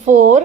4,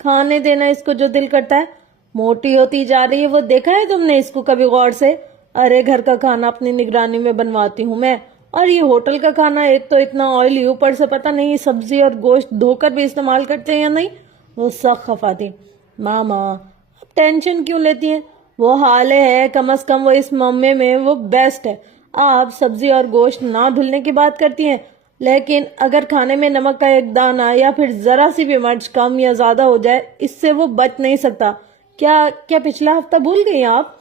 کھانے دینا اس کو جو دل کرتا ہے. موٹی ہوتی جا رہی ہے وہ دیکھا ہے تم نے اس کو کبھی غور سے؟ ارے گھر کا کھانا اپنی نگرانی میں بنواتی ہوں میں، اور یہ ہوٹل کا کھانا ایک تو اتنا آئلی، اوپر سے پتہ نہیں سبزی اور گوشت دھو کر بھی استعمال کرتے ہیں یا نہیں. وہ سخت خفا تھی. ماما اب ٹینشن کیوں لیتی ہیں؟ وہ حال ہے، کم از کم وہ اس معاملے میں وہ بیسٹ ہے. آپ سبزی اور گوشت نہ دھلنے کی بات کرتی ہیں، لیکن اگر کھانے میں نمک کا ایک دانہ یا پھر ذرا سی بھی مرچ کم یا زیادہ ہو جائے اس سے وہ بچ نہیں سکتا. کیا پچھلا ہفتہ بھول گئی آپ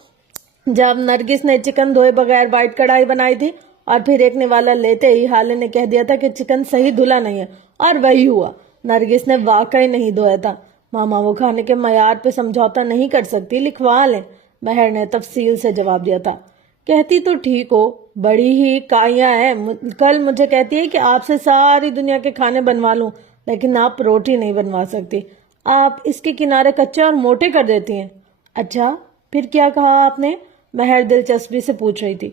جب نرگس نے چکن دھوئے بغیر وائٹ کڑھائی بنائی تھی اور پھر ایک نوالا لیتے ہی حالے نے کہہ دیا تھا کہ چکن صحیح دھلا نہیں ہے، اور وہی ہوا، نرگس نے واقعی نہیں دھویا تھا. ماما وہ کھانے کے معیار پہ سمجھوتا نہیں کر سکتی، لکھوا لیں، مہر نے تفصیل سے جواب دیا تھا. کہتی تو ٹھیک ہو، بڑی ہی کائیا ہے. کل مجھے کہتی ہے کہ آپ سے ساری دنیا کے کھانے بنوا لوں، لیکن آپ روٹی نہیں بنوا سکتی، آپ اس کے کنارے کچے اور موٹے کر دیتی ہیں. اچھا پھر کیا کہا آپ نے؟ مہر دلچسپی سے پوچھ رہی تھی.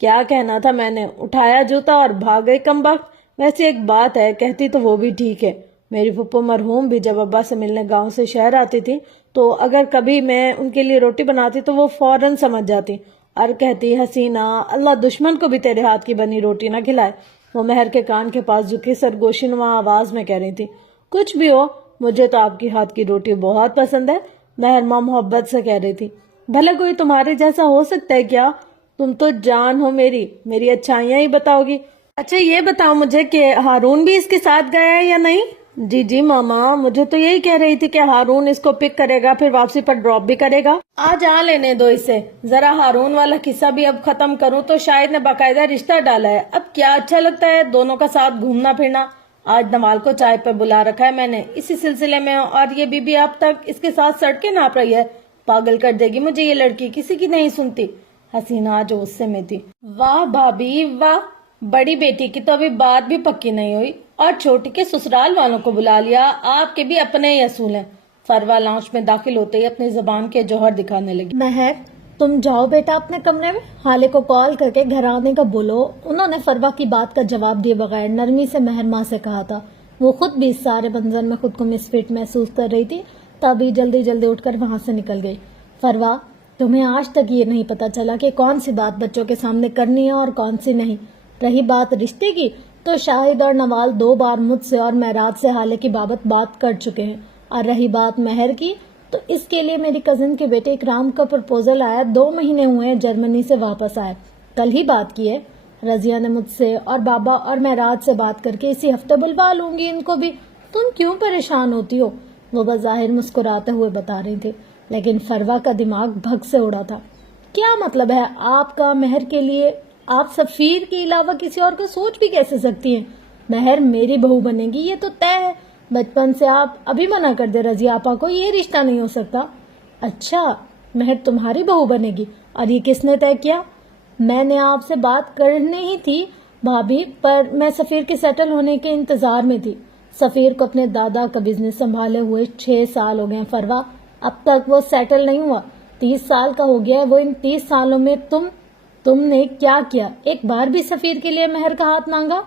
کیا کہنا تھا میں نے، اٹھایا جوتا اور بھاگ گئی کمبخت. ویسے ایک بات ہے، کہتی تو وہ بھی ٹھیک ہے. میری پھپھو مرحوم بھی جب ابا سے ملنے گاؤں سے شہر آتی تھی تو اگر کبھی میں ان کے لیے روٹی بناتی تو وہ فوراً سمجھ جاتی اور کہتی، حسینہ اللہ دشمن کو بھی تیرے ہاتھ کی بنی روٹی نہ کھلائے. وہ مہر کے کان کے پاس جھکی سرگوشی نما آواز میں کہہ رہی تھی. کچھ بھی ہو، مجھے تو آپ کی ہاتھ کی روٹی بہت پسند ہے. مہر ماں محبت سے کہہ رہی تھی. بھلا کوئی تمہارے جیسا ہو سکتا ہے کیا؟ تم تو جان ہو میری اچھائیاں ہی بتاؤ گی. اچھا یہ بتاؤ مجھے کہ ہارون بھی اس کے ساتھ گیا ہے یا نہیں؟ جی ماما، مجھے تو یہی کہہ رہی تھی کہ ہارون اس کو پک کرے گا پھر واپسی پر ڈراپ بھی کرے گا. آج آ لینے دو اسے، ذرا ہارون والا قصہ بھی اب ختم کروں تو شاید نے باقاعدہ رشتہ ڈالا ہے. اب کیا اچھا لگتا ہے دونوں کا ساتھ گھومنا پھرنا. آج نوال کو چائے پہ بلا رکھا ہے میں نے اسی سلسلے میں، اور یہ بی بی اب تک اس کے ساتھ سڑکیں ناپ رہی ہے. پاگل کر دے گی مجھے یہ لڑکی، کسی کی نہیں سنتی. حسینہ آج غصے میں تھی. واہ بھابی واہ، بڑی بیٹی کی تو ابھی بات بھی پکی نہیں ہوئی اور چھوٹی کے سسرال والوں کو بلا لیا. آپ کے بھی اپنے ہی اصول ہیں. فروا لانچ میں داخل ہوتے ہی اپنی زبان کے جوہر دکھانے لگی. مہر تم جاؤ بیٹا اپنے کمرے میں، حالے کو کال کر کے گھر آنے کا بولو. انہوں نے فروا کی بات کا جواب دیے بغیر نرمی سے مہر ماں سے کہا تھا. وہ خود بھی اس سارے منظر میں خود کو مسفٹ محسوس کر رہی تھی، تبھی جلدی اٹھ کر وہاں سے نکل گئی. فروا تمہیں آج تک یہ نہیں پتا چلا کہ کون سی بات بچوں کے سامنے کرنی ہے اور کون سی نہیں. رہی بات رشتے کی تو شاہد اور نوال 2 بار مجھ سے اور معراج سے حالے کی بابت بات کر چکے ہیں، اور رہی بات مہر کی تو اس کے لیے میری کزن کے بیٹے اکرام کا پرپوزل آیا. 2 مہینے ہوئے ہیں جرمنی سے واپس آئے، کل ہی بات کی ہے. رضیہ نے مجھ سے اور بابا اور معراج سے بات کر کے اسی ہفتے بلوا لوں گی ان کو بھی. تم کیوں پریشان ہوتی ہو؟ وہ بظاہر مسکراتے ہوئے بتا رہی تھی، لیکن فروا کا دماغ بھگ سے اڑا تھا. کیا مطلب ہے آپ کا مہر کے لیے؟ آپ سفیر کے علاوہ کسی اور کو سوچ بھی کیسے سکتی ہیں؟ مہر میری بہو بنے گی یہ تو طے ہے. بچپن سے آپ ابھی منع کر دے رضی آپا کو، یہ رشتہ نہیں ہو سکتا. اچھا مہر تمہاری بہو بنے گی، اور یہ کس نے طے کیا؟ میں نے آپ سے بات کرنی ہی تھی بھابھی، پر میں سفیر کے سیٹل ہونے کے انتظار میں تھی. سفیر کو اپنے دادا کا بزنس سنبھالے ہوئے 6 سال ہو گئے ہیں فروا، اب تک وہ سیٹل نہیں ہوا. 30 سال کا ہو گیا ہے وہ. ان 30 سالوں میں تم نے کیا کیا؟ ایک بار بھی سفیر کے لیے مہر کا ہاتھ مانگا؟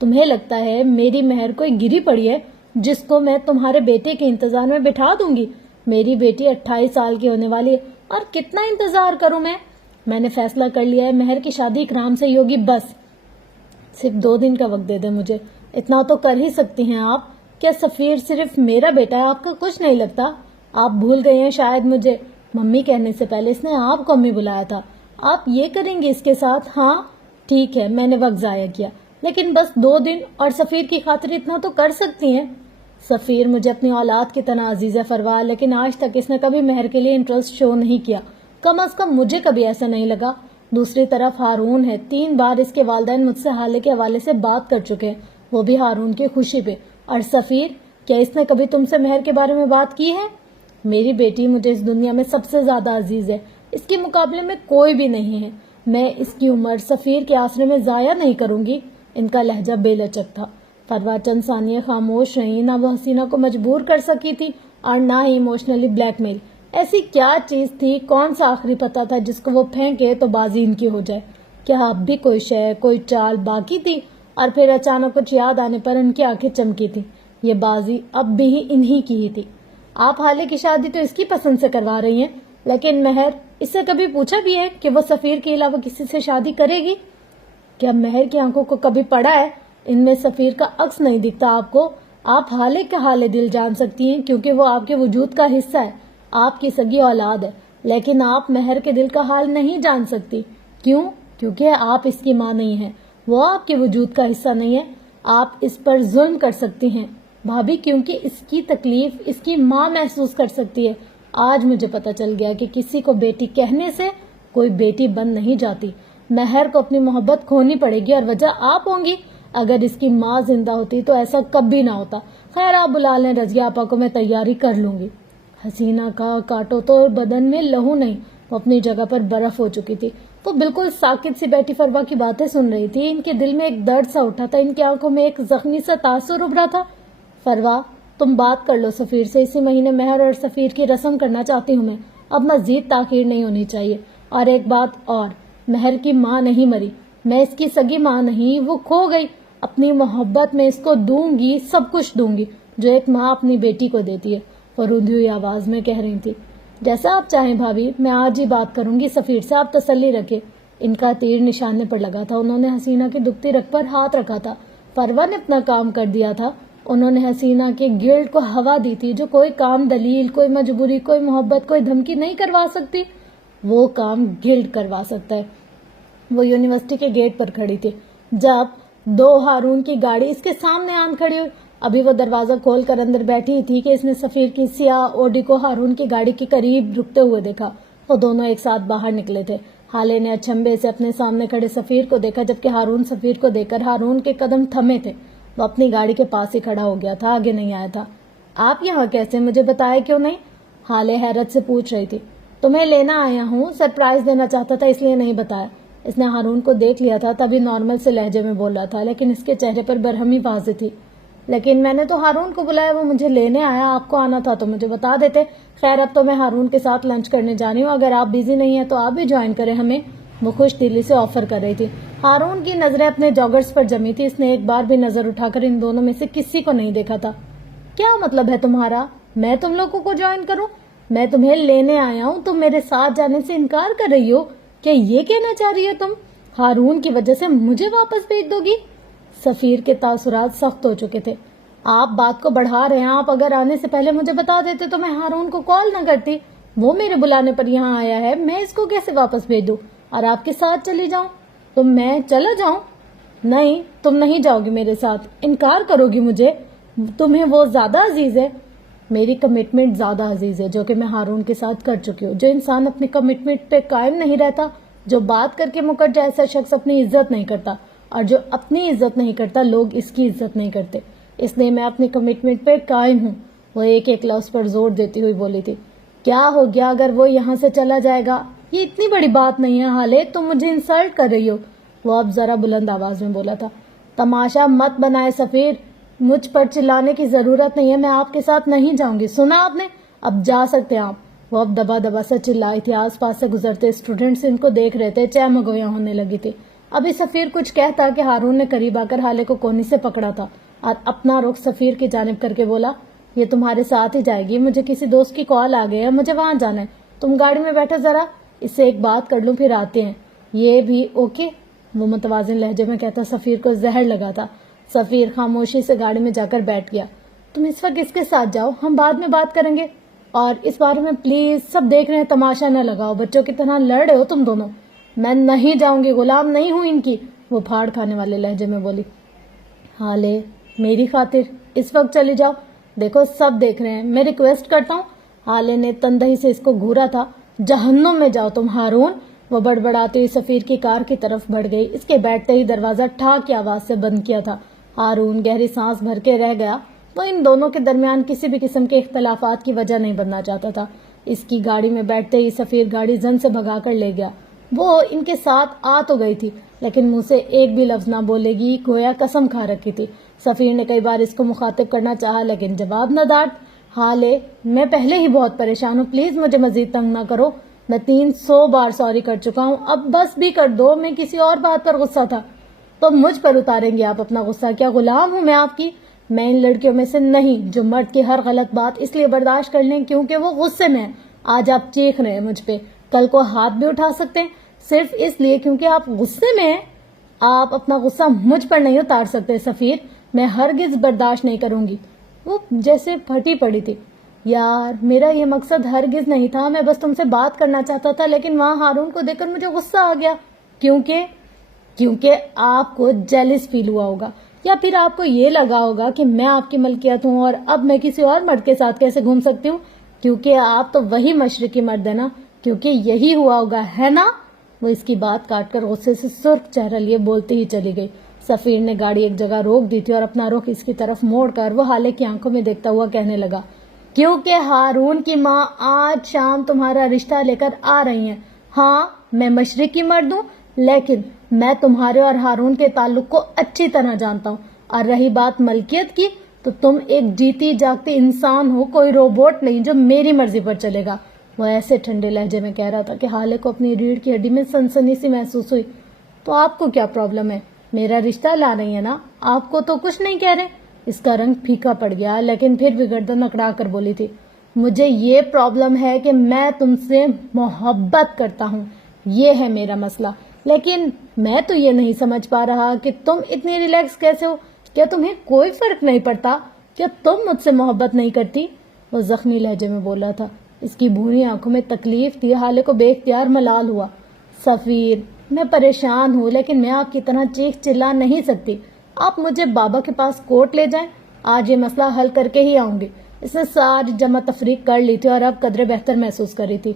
تمہیں لگتا ہے میری مہر کوئی گری پڑی ہے جس کو میں تمہارے بیٹے کے انتظار میں بٹھا دوں گی؟ میری بیٹی 28 سال کی ہونے والی ہے، اور کتنا انتظار کروں میں نے فیصلہ کر لیا ہے مہر کی شادی اکرام سے ہی ہوگی. بس صرف 2 دن کا وقت دے دیں مجھے، اتنا تو کر ہی سکتی ہیں آپ. کیا سفیر صرف میرا بیٹا ہے؟ آپ کا کچھ نہیں لگتا؟ آپ بھول گئی ہیں شاید مجھے. ممی کہنے سے پہلے اس نے آپ کو امی بلایا تھا. آپ یہ کریں گے اس کے ساتھ؟ ہاں ٹھیک ہے میں نے وقت ضائع کیا، لیکن بس 2 دن، اور سفیر کی خاطر اتنا تو کر سکتی ہیں. سفیر مجھے اپنی اولاد کی طرح عزیز ہے فروا، لیکن آج تک اس نے کبھی مہر کے لیے انٹرسٹ شو نہیں کیا. کم از کم مجھے کبھی ایسا نہیں لگا. دوسری طرف ہارون ہے، 3 بار اس کے والدین مجھ سے حالے کے حوالے سے بات کر چکے ہیں، وہ بھی ہارون کی خوشی پہ. اور سفیر، کیا اس نے کبھی تم سے مہر کے بارے میں بات کی ہے؟ میری بیٹی مجھے اس دنیا میں سب سے زیادہ عزیز ہے، اس کے مقابلے میں کوئی بھی نہیں ہے. میں اس کی عمر سفیر کے آسرے میں ضائع نہیں کروں گی. ان کا لہجہ بے لچک تھا. فروا چند ثانیے خاموش رہی. نہ وہ حسینہ کو مجبور کر سکی تھی اور نہ ہی ایموشنلی بلیک میل. ایسی کیا چیز تھی، کون سا آخری پتہ تھا جس کو وہ پھینکے تو بازی ان کی ہو جائے؟ کیا اب بھی کوئی شے، کوئی چال باقی تھی؟ اور پھر اچانک کچھ یاد آنے پر ان کی آنکھیں چمکی تھی. یہ بازی اب بھی انہی کی ہی تھی. آپ حالے کی شادی تو اس کی پسند سے کروا رہی ہیں، لیکن مہر، اس سے کبھی پوچھا بھی ہے کہ وہ سفیر کے علاوہ کسی سے شادی کرے گی؟ کیا مہر کی آنکھوں کو کبھی پڑا ہے ان میں سفیر کا عکس نہیں دکھتا آپ کو؟ آپ حالے کا حال دل جان سکتی ہیں کیونکہ وہ آپ کے وجود کا حصہ ہے، آپ کی سگی اولاد ہے، لیکن آپ مہر کے دل کا حال نہیں جان سکتی۔ کیوں؟ کیونکہ آپ اس کی ماں نہیں ہیں، وہ آپ کے وجود کا حصہ نہیں ہے۔ آپ اس پر ظلم کر سکتی ہیں بھابھی، کیونکہ اس کی تکلیف اس کی ماں محسوس کر سکتی ہے۔ آج مجھے پتہ چل گیا کہ کسی کو بیٹی کہنے سے کوئی بیٹی بن نہیں جاتی۔ مہر کو اپنی محبت کھونی پڑے گی اور وجہ آپ ہوں گی۔ اگر اس کی ماں زندہ ہوتی تو ایسا کبھی نہ ہوتا۔ خیر آپ بلا لیں رضیہ آپا کو، میں تیاری کر لوں گی۔ حسینہ کا کاٹو تو بدن میں لہو نہیں، وہ اپنی جگہ پر برف ہو چکی تھی۔ وہ بالکل ساکت سی بیٹھی فروا کی باتیں سن رہی تھی۔ ان کے دل میں ایک درد سا اٹھا تھا، ان کی آنکھوں میں ایک زخمی سا تاثر ابھرا تھا۔ فروا تم بات کر لو سفیر سے، اسی مہینے مہر اور سفیر کی رسم کرنا چاہتی ہوں میں، اب مزید تاخیر نہیں ہونی چاہیے۔ اور ایک بات اور، مہر کی ماں نہیں مری، میں اس کی سگی ماں نہیں، وہ کھو گئی۔ اپنی محبت میں اس کو دوں گی، سب کچھ دوں گی جو ایک ماں اپنی بیٹی کو دیتی ہے، وہ روندھی ہوئی آواز میں کہہ رہی تھی۔ جیسا آپ چاہیں بھابھی، میں آج ہی بات کروں گی سفیر سے، آپ تسلی رکھے۔ ان کا تیر نشانے پر لگا تھا، انہوں نے حسینہ کی دکھتی رگ پر ہاتھ رکھا تھا۔ فروا نے اپنا کام کر دیا تھا، انہوں نے حسینہ کے گلڈ کو ہوا دی تھی۔ جو کوئی کام دلیل، کوئی مجبوری، کوئی محبت، کوئی دھمکی نہیں کروا سکتی، وہ کام گلڈ کروا سکتا ہے۔ وہ یونیورسٹی کے گیٹ پر کھڑی تھی جب دو ہارون کی گاڑی اس کے سامنے آن کھڑی ہوئی۔ ابھی وہ دروازہ کھول کر اندر بیٹھی تھی کہ اس نے سفیر کی سیاہ اوڈی کو ہارون کی گاڑی کے قریب رکتے ہوئے دیکھا۔ وہ دونوں ایک ساتھ باہر نکلے تھے۔ حالے نے اچنبے سے اپنے سامنے کھڑے سفیر کو دیکھا، جبکہ ہارون سفیر کو دیکھ کر ہارون کے قدم تھمے تھے۔ وہ اپنی گاڑی کے پاس ہی کھڑا ہو گیا تھا، آگے نہیں آیا تھا۔ آپ یہاں کیسے؟ مجھے بتایا کیوں نہیں؟ حالے حیرت سے پوچھ رہی تھی۔ تمہیں لینا آیا ہوں، سرپرائز دینا چاہتا تھا اس لیے نہیں بتایا۔ اس نے ہارون کو دیکھ لیا تھا، تبھی نارمل سے لہجے میں بول رہا تھا، لیکن اس کے چہرے پر برہمی واضح تھی۔ لیکن میں نے تو ہارون کو بلایا، وہ مجھے لینے آیا، آپ کو آنا تھا تو مجھے بتا دیتے۔ خیر اب تو میں ہارون کے ساتھ لنچ کرنے جانی ہوں، اگر آپ بیزی نہیں ہیں تو آپ بھی جوائن کریں ہمیں، وہ خوش دلی سے آفر کر رہی تھی۔ ہارون کی نظریں اپنے جاگرز پر جمی تھی، اس نے ایک بار بھی نظر اٹھا کر ان دونوں میں سے کسی کو نہیں دیکھا تھا۔ کیا مطلب ہے تمہارا؟ میں تم لوگوں کو جوائن کروں؟ میں تمہیں لینے آیا ہوں، تم میرے ساتھ جانے سے انکار کر رہی ہو؟ کیا یہ کہنا چاہ رہی ہے تم ہارون کی وجہ سے مجھے واپس بھیج دو گی؟ سفیر کے تاثرات سخت ہو چکے تھے۔ آپ بات کو بڑھا رہے ہیں، آپ اگر آنے سے پہلے مجھے بتا دیتے تو میں ہارون کو کال نہ کرتی، وہ میرے بلانے پر یہاں آیا ہے، میں اس کو کیسے واپس بھیج دوں اور آپ کے ساتھ چلی جاؤں؟ تو میں چلا جاؤں؟ نہیں، تم نہیں جاؤ گی میرے ساتھ، انکار کرو گی مجھے؟ تمہیں وہ زیادہ عزیز ہے؟ میری کمٹمنٹ زیادہ عزیز ہے، جو کہ میں ہارون کے ساتھ کر چکی ہوں۔ جو انسان اپنی کمٹمنٹ پہ قائم نہیں رہتا، جو بات کر کے مکر جائے، ایسا شخص اپنی عزت نہیں کرتا، اور جو اپنی عزت نہیں کرتا لوگ اس کی عزت نہیں کرتے۔ اس لیے میں اپنی کمٹمنٹ پہ قائم ہوں، وہ ایک ایک لفظ پر زور دیتی ہوئی بولی تھی۔ کیا ہو گیا اگر وہ یہاں سے چلا جائے گا؟ یہ اتنی بڑی بات نہیں ہے حالے، تم مجھے انسلٹ کر رہی ہو، وہ اب ذرا بلند آواز میں بولا تھا۔ تماشا مت بنائے سفیر، مجھ پر چلانے کی ضرورت نہیں ہے، میں آپ کے ساتھ نہیں جاؤں گی، سنا آپ نے؟ اب جا سکتے ہیں آپ۔ وہ اب دبا دبا سے چلائی تھی، آس پاس سے گزرتے اسٹوڈنٹس ان کو دیکھ رہے تھے، چہمگویاں ہونے لگی تھی۔ ابھی سفیر کچھ کہتا کہ ہارون نے قریب آ کر حالے کو کونی سے پکڑا تھا اور اپنا رخ سفیر کی جانب کر کے بولا، یہ تمہارے ساتھ ہی جائے گی، مجھے کسی دوست کی کال آ گئی ہے، مجھے وہاں جانا ہے، تم گاڑی میں بیٹھو ذرا، اس سے ایک بات کر لوں پھر آتے ہیں۔ یہ بھی اوکے؟ وہ متوازن لہجے میں کہتا سفیر کو زہر لگا تھا۔ سفیر خاموشی سے گاڑی میں جا کر بیٹھ گیا۔ تم اس وقت اس کے ساتھ جاؤ، ہم بعد میں بات کریں گے، اور اس بارے میں پلیز سب دیکھ رہے ہیں، تماشا نہ لگاؤ، بچوں کی طرح لڑ رہے ہو تم دونوں۔ میں نہیں جاؤں گی، غلام نہیں ہوں ان کی، وہ پھاڑ کھانے والے لہجے میں بولی۔ حالے میری خاطر اس وقت چلی جاؤ، دیکھو سب دیکھ رہے ہیں، میں ریکویسٹ کرتا ہوں۔ حالے نے تندہی سے اس کو گھورا تھا۔ جہنم میں جاؤ تم ہارون، وہ بڑبڑاتے ہوئی سفیر کی کار کی طرف بڑھ گئی۔ اس کے بیٹھتے ہی دروازہ ٹھاک کی آواز سے بند کیا تھا۔ ہارون گہری سانس بھر کے رہ گیا، وہ ان دونوں کے درمیان کسی بھی قسم کے اختلافات کی وجہ نہیں بننا چاہتا تھا۔ اس کی گاڑی میں بیٹھتے ہی سفیر گاڑی زن سے بھگا کر لے گیا۔ وہ ان کے ساتھ آ تو گئی تھی، لیکن منہ سے ایک بھی لفظ نہ بولے گی، گویا قسم کھا رکھی تھی۔ سفیر نے کئی بار اس کو مخاطب کرنا چاہا، لیکن جواب نہ ڈاٹ۔ حالے میں پہلے ہی بہت پریشان ہوں، پلیز مجھے مزید تنگ نہ کرو، میں 300 بار سوری کر چکا ہوں، اب بس بھی کر دو، میں کسی اور بات پر غصہ تھا۔ تو مجھ پر اتاریں گے آپ اپنا غصہ؟ کیا غلام ہوں میں آپ کی؟ میں ان لڑکیوں میں سے نہیں جو مرد کی ہر غلط بات اس لیے برداشت کر لیں کیونکہ وہ غصے میں ہیں۔ آج آپ چیخ رہے ہیں مجھ پہ، کل کو ہاتھ بھی اٹھا سکتے ہیں صرف اس لیے کیونکہ آپ غصے میں ہیں۔ آپ اپنا غصہ مجھ پر نہیں اتار سکتے سفیر، میں ہرگز برداشت نہیں کروں گی۔ وہ جیسے پھٹی پڑی تھی۔ یار میرا یہ مقصد ہرگز نہیں تھا، میں بس تم سے بات کرنا چاہتا تھا، لیکن وہاں ہارون کو دیکھ کر مجھے غصہ آ گیا۔ کیونکہ آپ کو جیلس فیل ہوا ہوگا، یا پھر آپ کو یہ لگا ہوگا کہ میں آپ کی ملکیت ہوں اور اب میں کسی اور مرد کے ساتھ کیسے گھوم سکتی ہوں، کیونکہ آپ تو وہی مشرقی مرد ہے نا، کیونکہ یہی ہوا ہوگا ہے نا۔ وہ اس کی بات کاٹ کر غصے سے سرخ چہرہ لیے بولتی ہی چلی گئی۔ سفیر نے گاڑی ایک جگہ روک دی تھی اور اپنا رخ اس کی طرف موڑ کر وہ حالے کی آنکھوں میں دیکھتا ہوا کہنے لگا، کیونکہ ہارون کی ماں آج شام تمہارا رشتہ لے کر آ رہی ہیں۔ ہاں میں مشرقی مرد ہوں، لیکن میں تمہارے اور ہارون کے تعلق کو اچھی طرح جانتا ہوں، اور رہی بات ملکیت کی تو تم ایک جیتی جاگتی انسان ہو، کوئی روبوٹ نہیں جو میری مرضی پر چلے گا۔ وہ ایسے ٹھنڈے لہجے میں کہہ رہا تھا کہ حالے کو اپنی ریڑھ کی ہڈی میں سنسنی سی محسوس ہوئی۔ تو آپ کو کیا پرابلم ہے؟ میرا رشتہ لا رہی ہے نا، آپ کو تو کچھ نہیں کہہ رہے۔ اس کا رنگ پھیکا پڑ گیا، لیکن پھر بھی گردن اکڑا کر بولی تھی، مجھے یہ پرابلم ہے کہ میں تم سے محبت کرتا ہوں، یہ ہے میرا مسئلہ۔ لیکن میں تو یہ نہیں سمجھ پا رہا کہ تم اتنی ریلیکس کیسے ہو؟ کیا تمہیں کوئی فرق نہیں پڑتا؟ کیا تم مجھ سے محبت نہیں کرتی؟ وہ زخمی لہجے میں بولا تھا۔ اس کی بھوری آنکھوں میں تکلیف تھی۔ حالے کو بے اختیار ملال ہوا۔ سفیر میں پریشان ہوں، لیکن میں آپ کی طرح چیخ چلا نہیں سکتی۔ آپ مجھے بابا کے پاس کورٹ لے جائیں، آج یہ مسئلہ حل کر کے ہی آؤں گی۔ اس نے ساری جمع تفریق کر لی تھی اور اب قدرے بہتر محسوس کر رہی تھی۔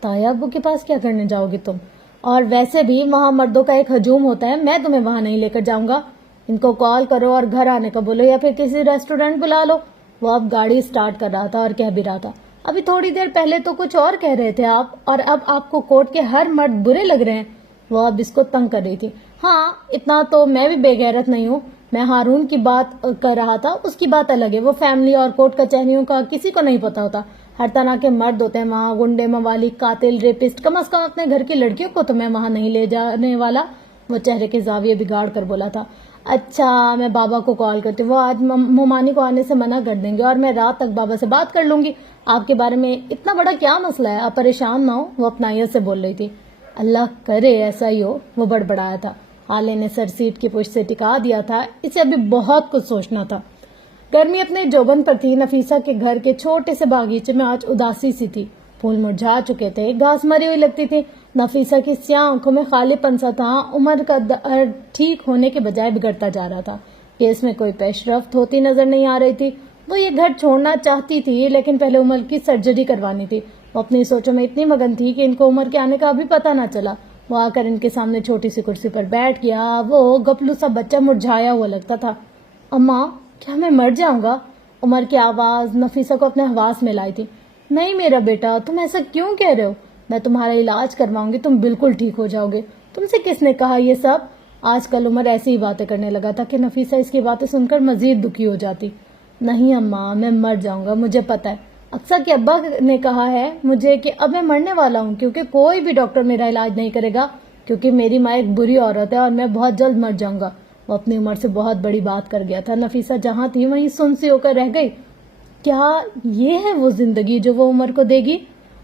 تایا ابو کے پاس کیا کرنے جاؤ گی تم؟ اور ویسے بھی وہاں مردوں کا ایک ہجوم ہوتا ہے، میں تمہیں وہاں نہیں لے کر جاؤں گا۔ ان کو کال کرو اور گھر آنے کا بولو، یا پھر کسی ریسٹورینٹ بلا لو۔ وہ اب گاڑی سٹارٹ کر رہا تھا اور کہہ بھی رہا تھا، ابھی تھوڑی دیر پہلے تو کچھ اور کہہ رہے تھے آپ، اور اب آپ کو کورٹ کے ہر مرد برے لگ رہے ہیں۔ وہ اب اس کو تنگ کر رہی تھی۔ ہاں اتنا تو میں بھی بے غیرت نہیں ہوں، میں ہارون کی بات کر رہا تھا، اس کی بات الگ ہے۔ وہ فیملی اور کورٹ کچہریوں کا کسی کو نہیں پتا ہوتا، ہر طرح کے مرد ہوتے ہیں وہاں، گنڈے، موالی، قاتل، ریپسٹ۔ کم از کم اپنے گھر کی لڑکیوں کو تو میں وہاں نہیں لے جانے والا۔ وہ چہرے کے زاویے بگاڑ کر بولا تھا۔ اچھا میں بابا کو کال کرتی ہوں، وہ آج مومانی کو آنے سے منع کر دیں گے اور میں رات تک بابا سے بات کر لوں گی۔ آپ کے بارے میں اتنا بڑا کیا مسئلہ ہے، آپ پریشان نہ ہو۔ وہ اپنائیت سے بول رہی تھی۔ اللہ کرے ایسا ہی ہو، وہ بڑبڑایا تھا۔ حالے نے سر سیٹ کی پشت سے ٹکا دیا تھا، اسے ابھی بہت کچھ سوچنا تھا۔ گرمی اپنے جوبن پر تھی۔ نفیسہ کے گھر کے چھوٹے سے باغیچے میں آج اداسی سی تھی، پھول مرجھا چکے تھے، گھاس مری ہوئی لگتی تھی۔ نفیسہ کی سیاہ آنکھوں میں خالی پن سا تھا، عمر کا ٹھیک ہونے کے بجائے بگڑتا جا رہا تھا۔ کیس میں کوئی پیش رفت ہوتی نظر نہیں آ رہی تھی۔ وہ یہ گھر چھوڑنا چاہتی تھی، لیکن پہلے عمر کی سرجری کروانی تھی۔ وہ اپنی سوچوں میں اتنی مگن تھی کہ ان کو عمر کے آنے کا ابھی پتہ نہ چلا۔ وہ آ کر ان کے سامنے چھوٹی سی کرسی پر بیٹھ گیا۔ وہ گپلو سا بچہ مرجھایا ہوا لگتا تھا۔ اماں کیا میں مر جاؤں گا؟ عمر کی آواز نفیسہ کو اپنے حواس میں لائی تھی۔ نہیں میرا بیٹا، تم ایسا کیوں کہہ رہے ہو؟ میں تمہارا علاج کرواؤں گی، تم بالکل ٹھیک ہو جاؤ گے۔ تم سے کس نے کہا یہ سب؟ آج کل عمر ایسی ہی باتیں کرنے لگا تھا کہ نفیسہ اس کی باتیں سن کر مزید دکھی ہو جاتی۔ نہیں اماں میں مر جاؤں گا، مجھے پتا ہے۔ اکثر کے ابا نے کہا ہے مجھے کہ اب میں مرنے والا ہوں، کیونکہ کوئی بھی ڈاکٹر میرا علاج نہیں کرے گا، کیونکہ میری ماں ایک بری عورت ہے اور میں بہت جلد مر جاؤں گا۔ وہ اپنی عمر سے بہت بڑی بات کر گیا تھا۔ نفیسہ جہاں تھی وہیں سن سی ہو کر رہ گئی۔ کیا یہ ہے وہ زندگی جو وہ عمر کو دے گی؟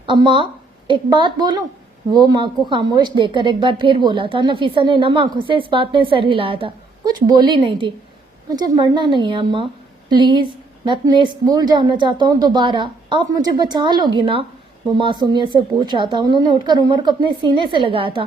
اماں ایک بات بولوں؟ وہ ماں کو خاموش دیکھ کر ایک بار پھر بولا تھا۔ نفیسہ نے نم آنکھوں سے اس بات میں سر ہلایا تھا، کچھ بولی نہیں تھی۔ مجھے مرنا نہیں ہے اماں، پلیز، میں اپنے اسکول جانا چاہتا ہوں دوبارہ، آپ مجھے بچا لو گی نا؟ وہ معصومیت سے پوچھ رہا تھا۔ انہوں نے اٹھ کر عمر کو اپنے سینے سے لگایا تھا۔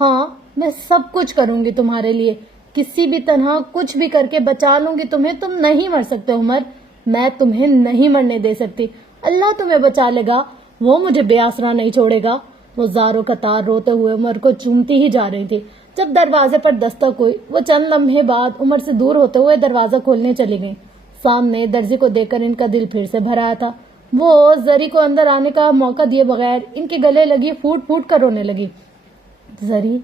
ہاں میں سب کچھ کروں گی تمہارے لیے، کسی بھی طرح کچھ بھی کر کے بچا لوں گی تمہیں۔ تم نہیں مر سکتے عمر، میں تمہیں نہیں مرنے دے سکتی، اللہ تمہیں بچا لے گا، وہ مجھے بے آسرا نہیں چھوڑے گا۔ وہ زاروں قطار روتے ہوئے عمر کو چومتی ہی جا رہی تھی۔ جب دروازے پر دستک ہوئی، وہ چند لمحے بعد عمر سے دور ہوتے ہوئے دروازہ کھولنے چلی گئی۔ سامنے درزی کو دیکھ کر ان کا دل پھر سے بھر آیا تھا۔ وہ زری کو اندر آنے کا موقع دیے بغیر ان کے گلے لگی پھوٹ پھوٹ کر رونے لگی۔ زری،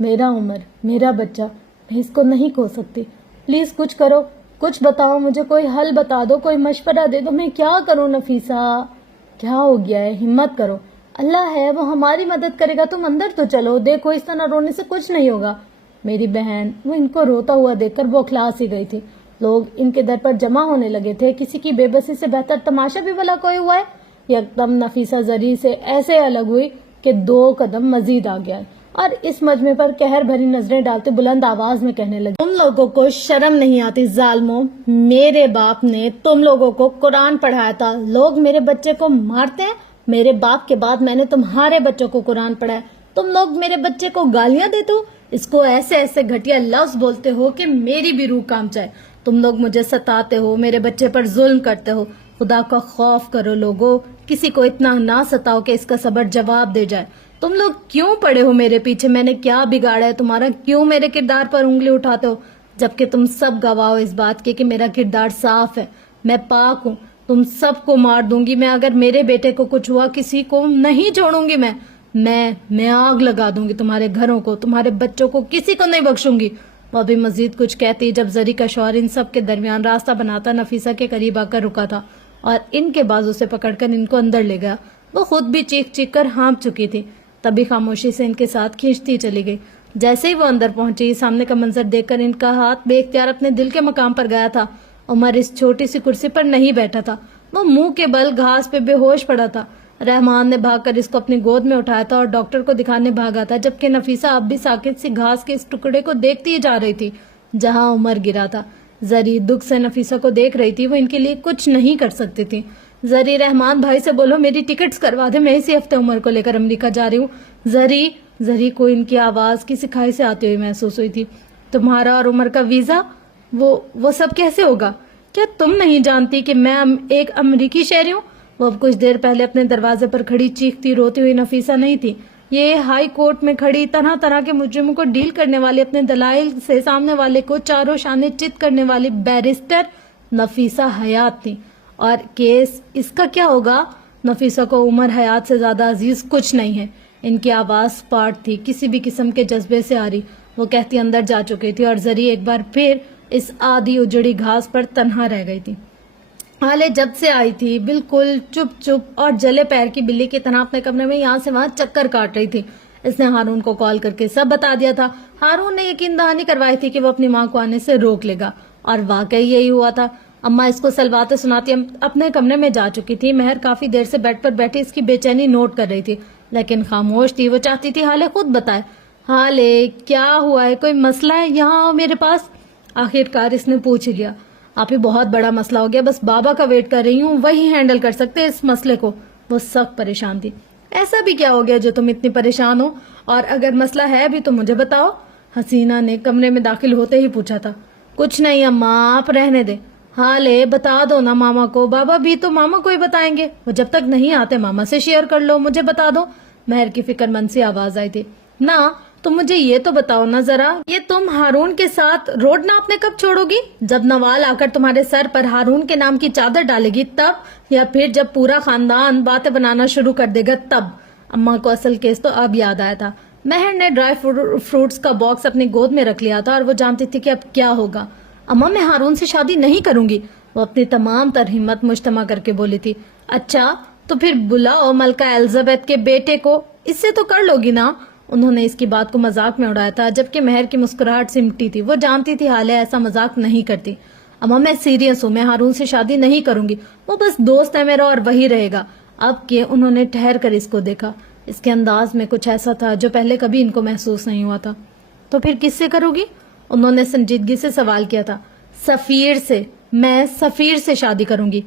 میرا عمر، میرا بچہ، میں اس کو نہیں کھو سکتی، پلیز کچھ کرو، کچھ بتاؤ مجھے، کوئی حل بتا دو، کوئی مشورہ دے دو، میں کیا کروں نفیسہ؟ کیا ہو گیا ہے؟ ہمت کرو، اللہ ہے، وہ ہماری مدد کرے گا، تم اندر تو چلو، دیکھو اس طرح رونے سے کچھ نہیں ہوگا۔ میری بہن، وہ ان کو روتا ہوا دیکھ کر بوکھلا سی گئی تھی۔ لوگ ان کے در پر جمع ہونے لگے تھے. کسی کی بے بسی سے بہتر تماشا بھی بھلا کوئی ہوا ہے. یکدم نفیسہ زری سے ایسے الگ ہوئی کہ 2 قدم مزید آ گیا اور اس مجمع پر قہر بھری نظریں ڈالتے بلند آواز میں کہنے لگے, تم لوگوں کو شرم نہیں آتی ظالموں؟ میرے باپ نے تم لوگوں کو قرآن پڑھایا تھا, لوگ میرے بچے کو مارتے ہیں. میرے باپ کے بعد میں نے تمہارے بچوں کو قرآن پڑھایا, تم لوگ میرے بچے کو گالیاں دیتے ہو, اس کو ایسے ایسے گھٹیا لفظ بولتے ہو کہ میری بھی روح کام جائے. تم لوگ مجھے ستاتے ہو, میرے بچے پر ظلم کرتے ہو. خدا کا خوف کرو لوگو, کسی کو اتنا نہ ستاؤ کہ اس کا صبر جواب دے جائے. تم لوگ کیوں پڑے ہو میرے پیچھے؟ میں نے کیا بگاڑا ہے تمہارا؟ کیوں میرے کردار پر انگلی اٹھاتے ہو جبکہ تم سب گواہ ہو اس بات کے کہ میرا کردار صاف ہے, میں پاک ہوں. تم سب کو مار دوں گی میں, اگر میرے بیٹے کو کچھ ہوا کسی کو نہیں چھوڑوں گی. میں آگ لگا دوں گی تمہارے گھروں کو, تمہارے بچوں کو, کسی کو نہیں بخشوں گی. وہ ابھی مزید کچھ کہتی جب زری کا شوہر ان سب کے درمیان راستہ بناتا نفیسہ کے قریب آ کر رکا تھا اور ان کے بازو سے پکڑ کر ان کو اندر لے گیا. وہ خود بھی چیخ چیخ کر ہانپ چکی تھی, تبھی خاموشی سے ان کے ساتھ کھینچتی چلی گئی. جیسے ہی وہ اندر پہنچی, سامنے کا منظر دیکھ کر ان کا ہاتھ بے اختیار اپنے دل کے مقام پر گیا تھا. عمر اس چھوٹی سی کرسی پر نہیں بیٹھا تھا, وہ منہ کے بل گھاس پہ بے ہوش پڑا تھا. رحمان نے بھاگ کر اس کو اپنی گود میں اٹھایا تھا اور ڈاکٹر کو دکھانے بھاگا تھا, جبکہ نفیسہ اب بھی ساکت سی گھاس کے اس ٹکڑے کو دیکھتی ہی جا رہی تھی جہاں عمر گرا تھا. زری دکھ سے نفیسہ کو دیکھ رہی تھی, وہ ان کے لیے کچھ نہیں کر سکتی تھی. زری, رحمان بھائی سے بولو میری ٹکٹس کروا دے, میں اسی ہفتے عمر کو لے کر امریکہ جا رہی ہوں. زری کو ان کی آواز کسی کھائی سے آتی ہوئی محسوس ہوئی تھی. تمہارا اور عمر کا ویزا, وہ سب کیسے ہوگا؟ کیا تم نہیں جانتی کہ میں ایک امریکی شہری ہوں؟ وہ اب کچھ دیر پہلے اپنے دروازے پر کھڑی چیختی روتی ہوئی نفیسہ نہیں تھی, یہ ہائی کورٹ میں کھڑی طرح طرح کے مجرموں کو ڈیل کرنے والی, اپنے دلائل سے سامنے والے کو چاروں شانے چت کرنے والی بیرسٹر نفیسہ حیات تھی. اور کیس اس کا کیا ہوگا؟ نفیسہ کو عمر حیات سے زیادہ عزیز کچھ نہیں ہے. ان کی آواز پارٹ تھی, کسی بھی قسم کے جذبے سے آ رہی. وہ کہتی اندر جا چکی تھی اور زری ایک بار پھر اس آدھی اجڑی گھاس پر تنہا رہ گئی تھی. حالے جب سے آئی تھی بالکل چپ چپ اور جلے پیر کی بلی کی طرح اپنے کمرے میں یہاں سے وہاں چکر کاٹ رہی تھی. اس نے ہارون کو کال کر کے سب بتا دیا تھا. ہارون نے یقین دہانی کروائی تھی کہ وہ اپنی ماں کو آنے سے روک لے گا, اور واقعی یہی ہوا تھا. اماں اس کو سلواتے سناتی اپنے کمرے میں جا چکی تھی. مہر کافی دیر سے بیڈ پر بیٹھی اس کی بے چینی نوٹ کر رہی تھی, لیکن خاموش تھی. وہ چاہتی تھی حالے خود بتائے. حالے کیا ہوا ہے؟ کوئی مسئلہ ہے؟ یہاں آؤ میرے پاس. آخر کار اس نے پوچھ لیا. آپ ہی بہت بڑا مسئلہ ہو گیا, بس بابا کا ویٹ کر رہی ہوں, وہی ہینڈل کر سکتے اس مسئلے کو. وہ سخت پریشان تھی. ایسا بھی کیا ہو گیا جو تم اتنی پریشان ہو؟ اور اگر مسئلہ ہے بھی تو مجھے بتاؤ. حسینہ نے کمرے میں داخل ہوتے ہی پوچھا تھا. کچھ نہیں اماں, آپ رہنے دیں. حالے بتا دو نا ماما کو. بابا بھی تو ماما کو ہی بتائیں گے, وہ جب تک نہیں آتے ماما سے شیئر کر لو, مجھے بتا دو. مہر کی فکر مند سی آواز آئی تھی. نہ تم مجھے یہ تو بتاؤ نا ذرا, یہ تم ہارون کے ساتھ روڈ ناپنے کب چھوڑو گی؟ جب نوال آ کر تمہارے سر پر ہارون کے نام کی چادر ڈالے گی تب, یا پھر جب پورا خاندان باتیں بنانا شروع کر دے گا تب؟ اماں کو اصل کیس تو اب یاد آیا تھا. مہر نے ڈرائی فروٹس کا باکس اپنی گود میں رکھ لیا تھا اور وہ جانتی تھی کہ اب کیا ہوگا. اماں میں ہارون سے شادی نہیں کروں گی, وہ اپنی تمام تر ہمت مجتمع کر کے بولی تھی. اچھا تو پھر بلاؤ ملکہ الزبیتھ کے بیٹے کو, اس سے تو کر لو گی نا. انہوں نے اس کی بات کو مذاق میں اڑایا تھا, جبکہ مہر کی مسکراہٹ سمٹی تھی. وہ جانتی تھی حالے ایسا مذاق نہیں کرتی. اماں میں سیریس ہوں, میں ہارون سے شادی نہیں کروں گی, وہ بس دوست ہے میرا اور وہی رہے گا. اب کہ انہوں نے ٹھہر کر اس کو دیکھا, اس کے انداز میں کچھ ایسا تھا جو پہلے کبھی ان کو محسوس نہیں ہوا تھا. تو پھر کس سے کرو گی؟ انہوں نے سنجیدگی سے سوال کیا تھا. سفیر سے, میں سفیر سے شادی کروں گی.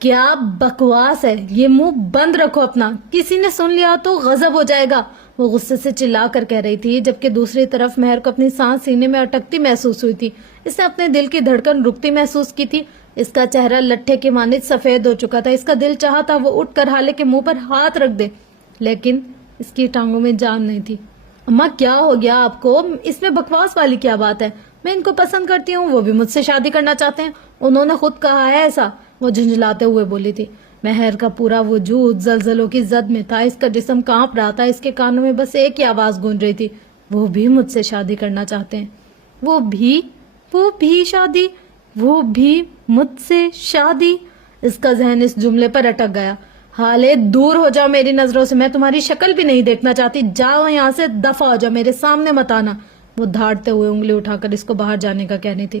کیا بکواس ہے, یہ منہ بند رکھو اپنا, کسی نے سن لیا تو غضب ہو جائے گا. وہ غصے سے چلا کر کہہ رہی تھی, جبکہ دوسری طرف مہر کو اپنی سانس سینے میں اٹکتی محسوس ہوئی تھی. اس نے اپنے دل کی دھڑکن رکتی محسوس کی تھی. اس کا چہرہ لٹھے کے مانند سفید ہو چکا تھا. اس کا دل چاہا تھا وہ اٹھ کر حالے کے منہ پر ہاتھ رکھ دے, لیکن اس کی ٹانگوں میں جان نہیں تھی. اماں کیا ہو گیا آپ کو؟ اس میں بکواس والی کیا بات ہے؟ میں ان کو پسند کرتی ہوں, وہ بھی مجھ سے شادی کرنا چاہتے ہیں, انہوں نے خود کہا ہے ایسا. وہ جھنجھلاتے ہوئے بولی تھی. مہر کا پورا وجود زلزلوں کی زد میں تھا, اس کا جسم کانپ رہا تھا. اس کے کانوں میں بس ایک ہی آواز گونج رہی تھی, وہ بھی مجھ سے شادی کرنا چاہتے ہیں. وہ بھی شادی, وہ بھی مجھ سے شادی. اس کا ذہن اس جملے پر اٹک گیا. حالے دور ہو جاؤ میری نظروں سے, میں تمہاری شکل بھی نہیں دیکھنا چاہتی. جاؤ یہاں سے, دفع ہو جاؤ, میرے سامنے مت آنا. وہ دھاڑتے ہوئے انگلی اٹھا کر اس کو باہر جانے کا کہہ رہی تھی.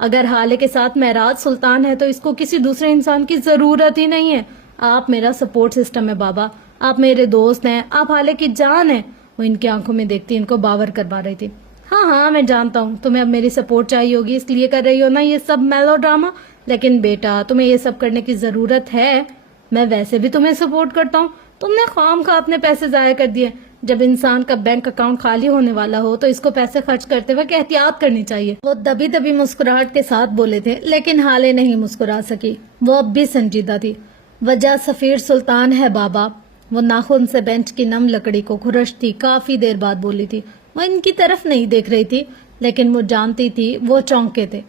اگر حالے کے ساتھ معراج سلطان ہے تو اس کو کسی دوسرے انسان کی ضرورت ہی نہیں ہے. آپ میرا سپورٹ سسٹم ہے بابا, آپ میرے دوست ہیں, آپ حالے کی جان ہیں. وہ ان کی آنکھوں میں دیکھتی ان کو باور کروا رہی تھی. ہاں میں جانتا ہوں تمہیں اب میری سپورٹ چاہیے ہوگی, اس لیے کر رہی ہو نا یہ سب میلو ڈراما, لیکن بیٹا تمہیں یہ سب کرنے کی ضرورت ہے. میں ویسے بھی تمہیں سپورٹ کرتا ہوں, تم نے خام خواہ اپنے پیسے ضائع کر دیے. جب انسان کا بینک اکاؤنٹ خالی ہونے والا ہو تو اس کو پیسے خرچ کرتے وقت احتیاط کرنی چاہیے. وہ دبی دبی مسکراہٹ کے ساتھ بولے تھے, لیکن حالے نہیں مسکرا سکی. وہ اب بھی سنجیدہ تھی. وجہ سفیر سلطان ہے بابا. وہ ناخن سے بینچ کی نم لکڑی کو کھرچتی کافی دیر بعد بولی تھی. وہ ان کی طرف نہیں دیکھ رہی تھی, لیکن وہ جانتی تھی وہ چونکے تھے.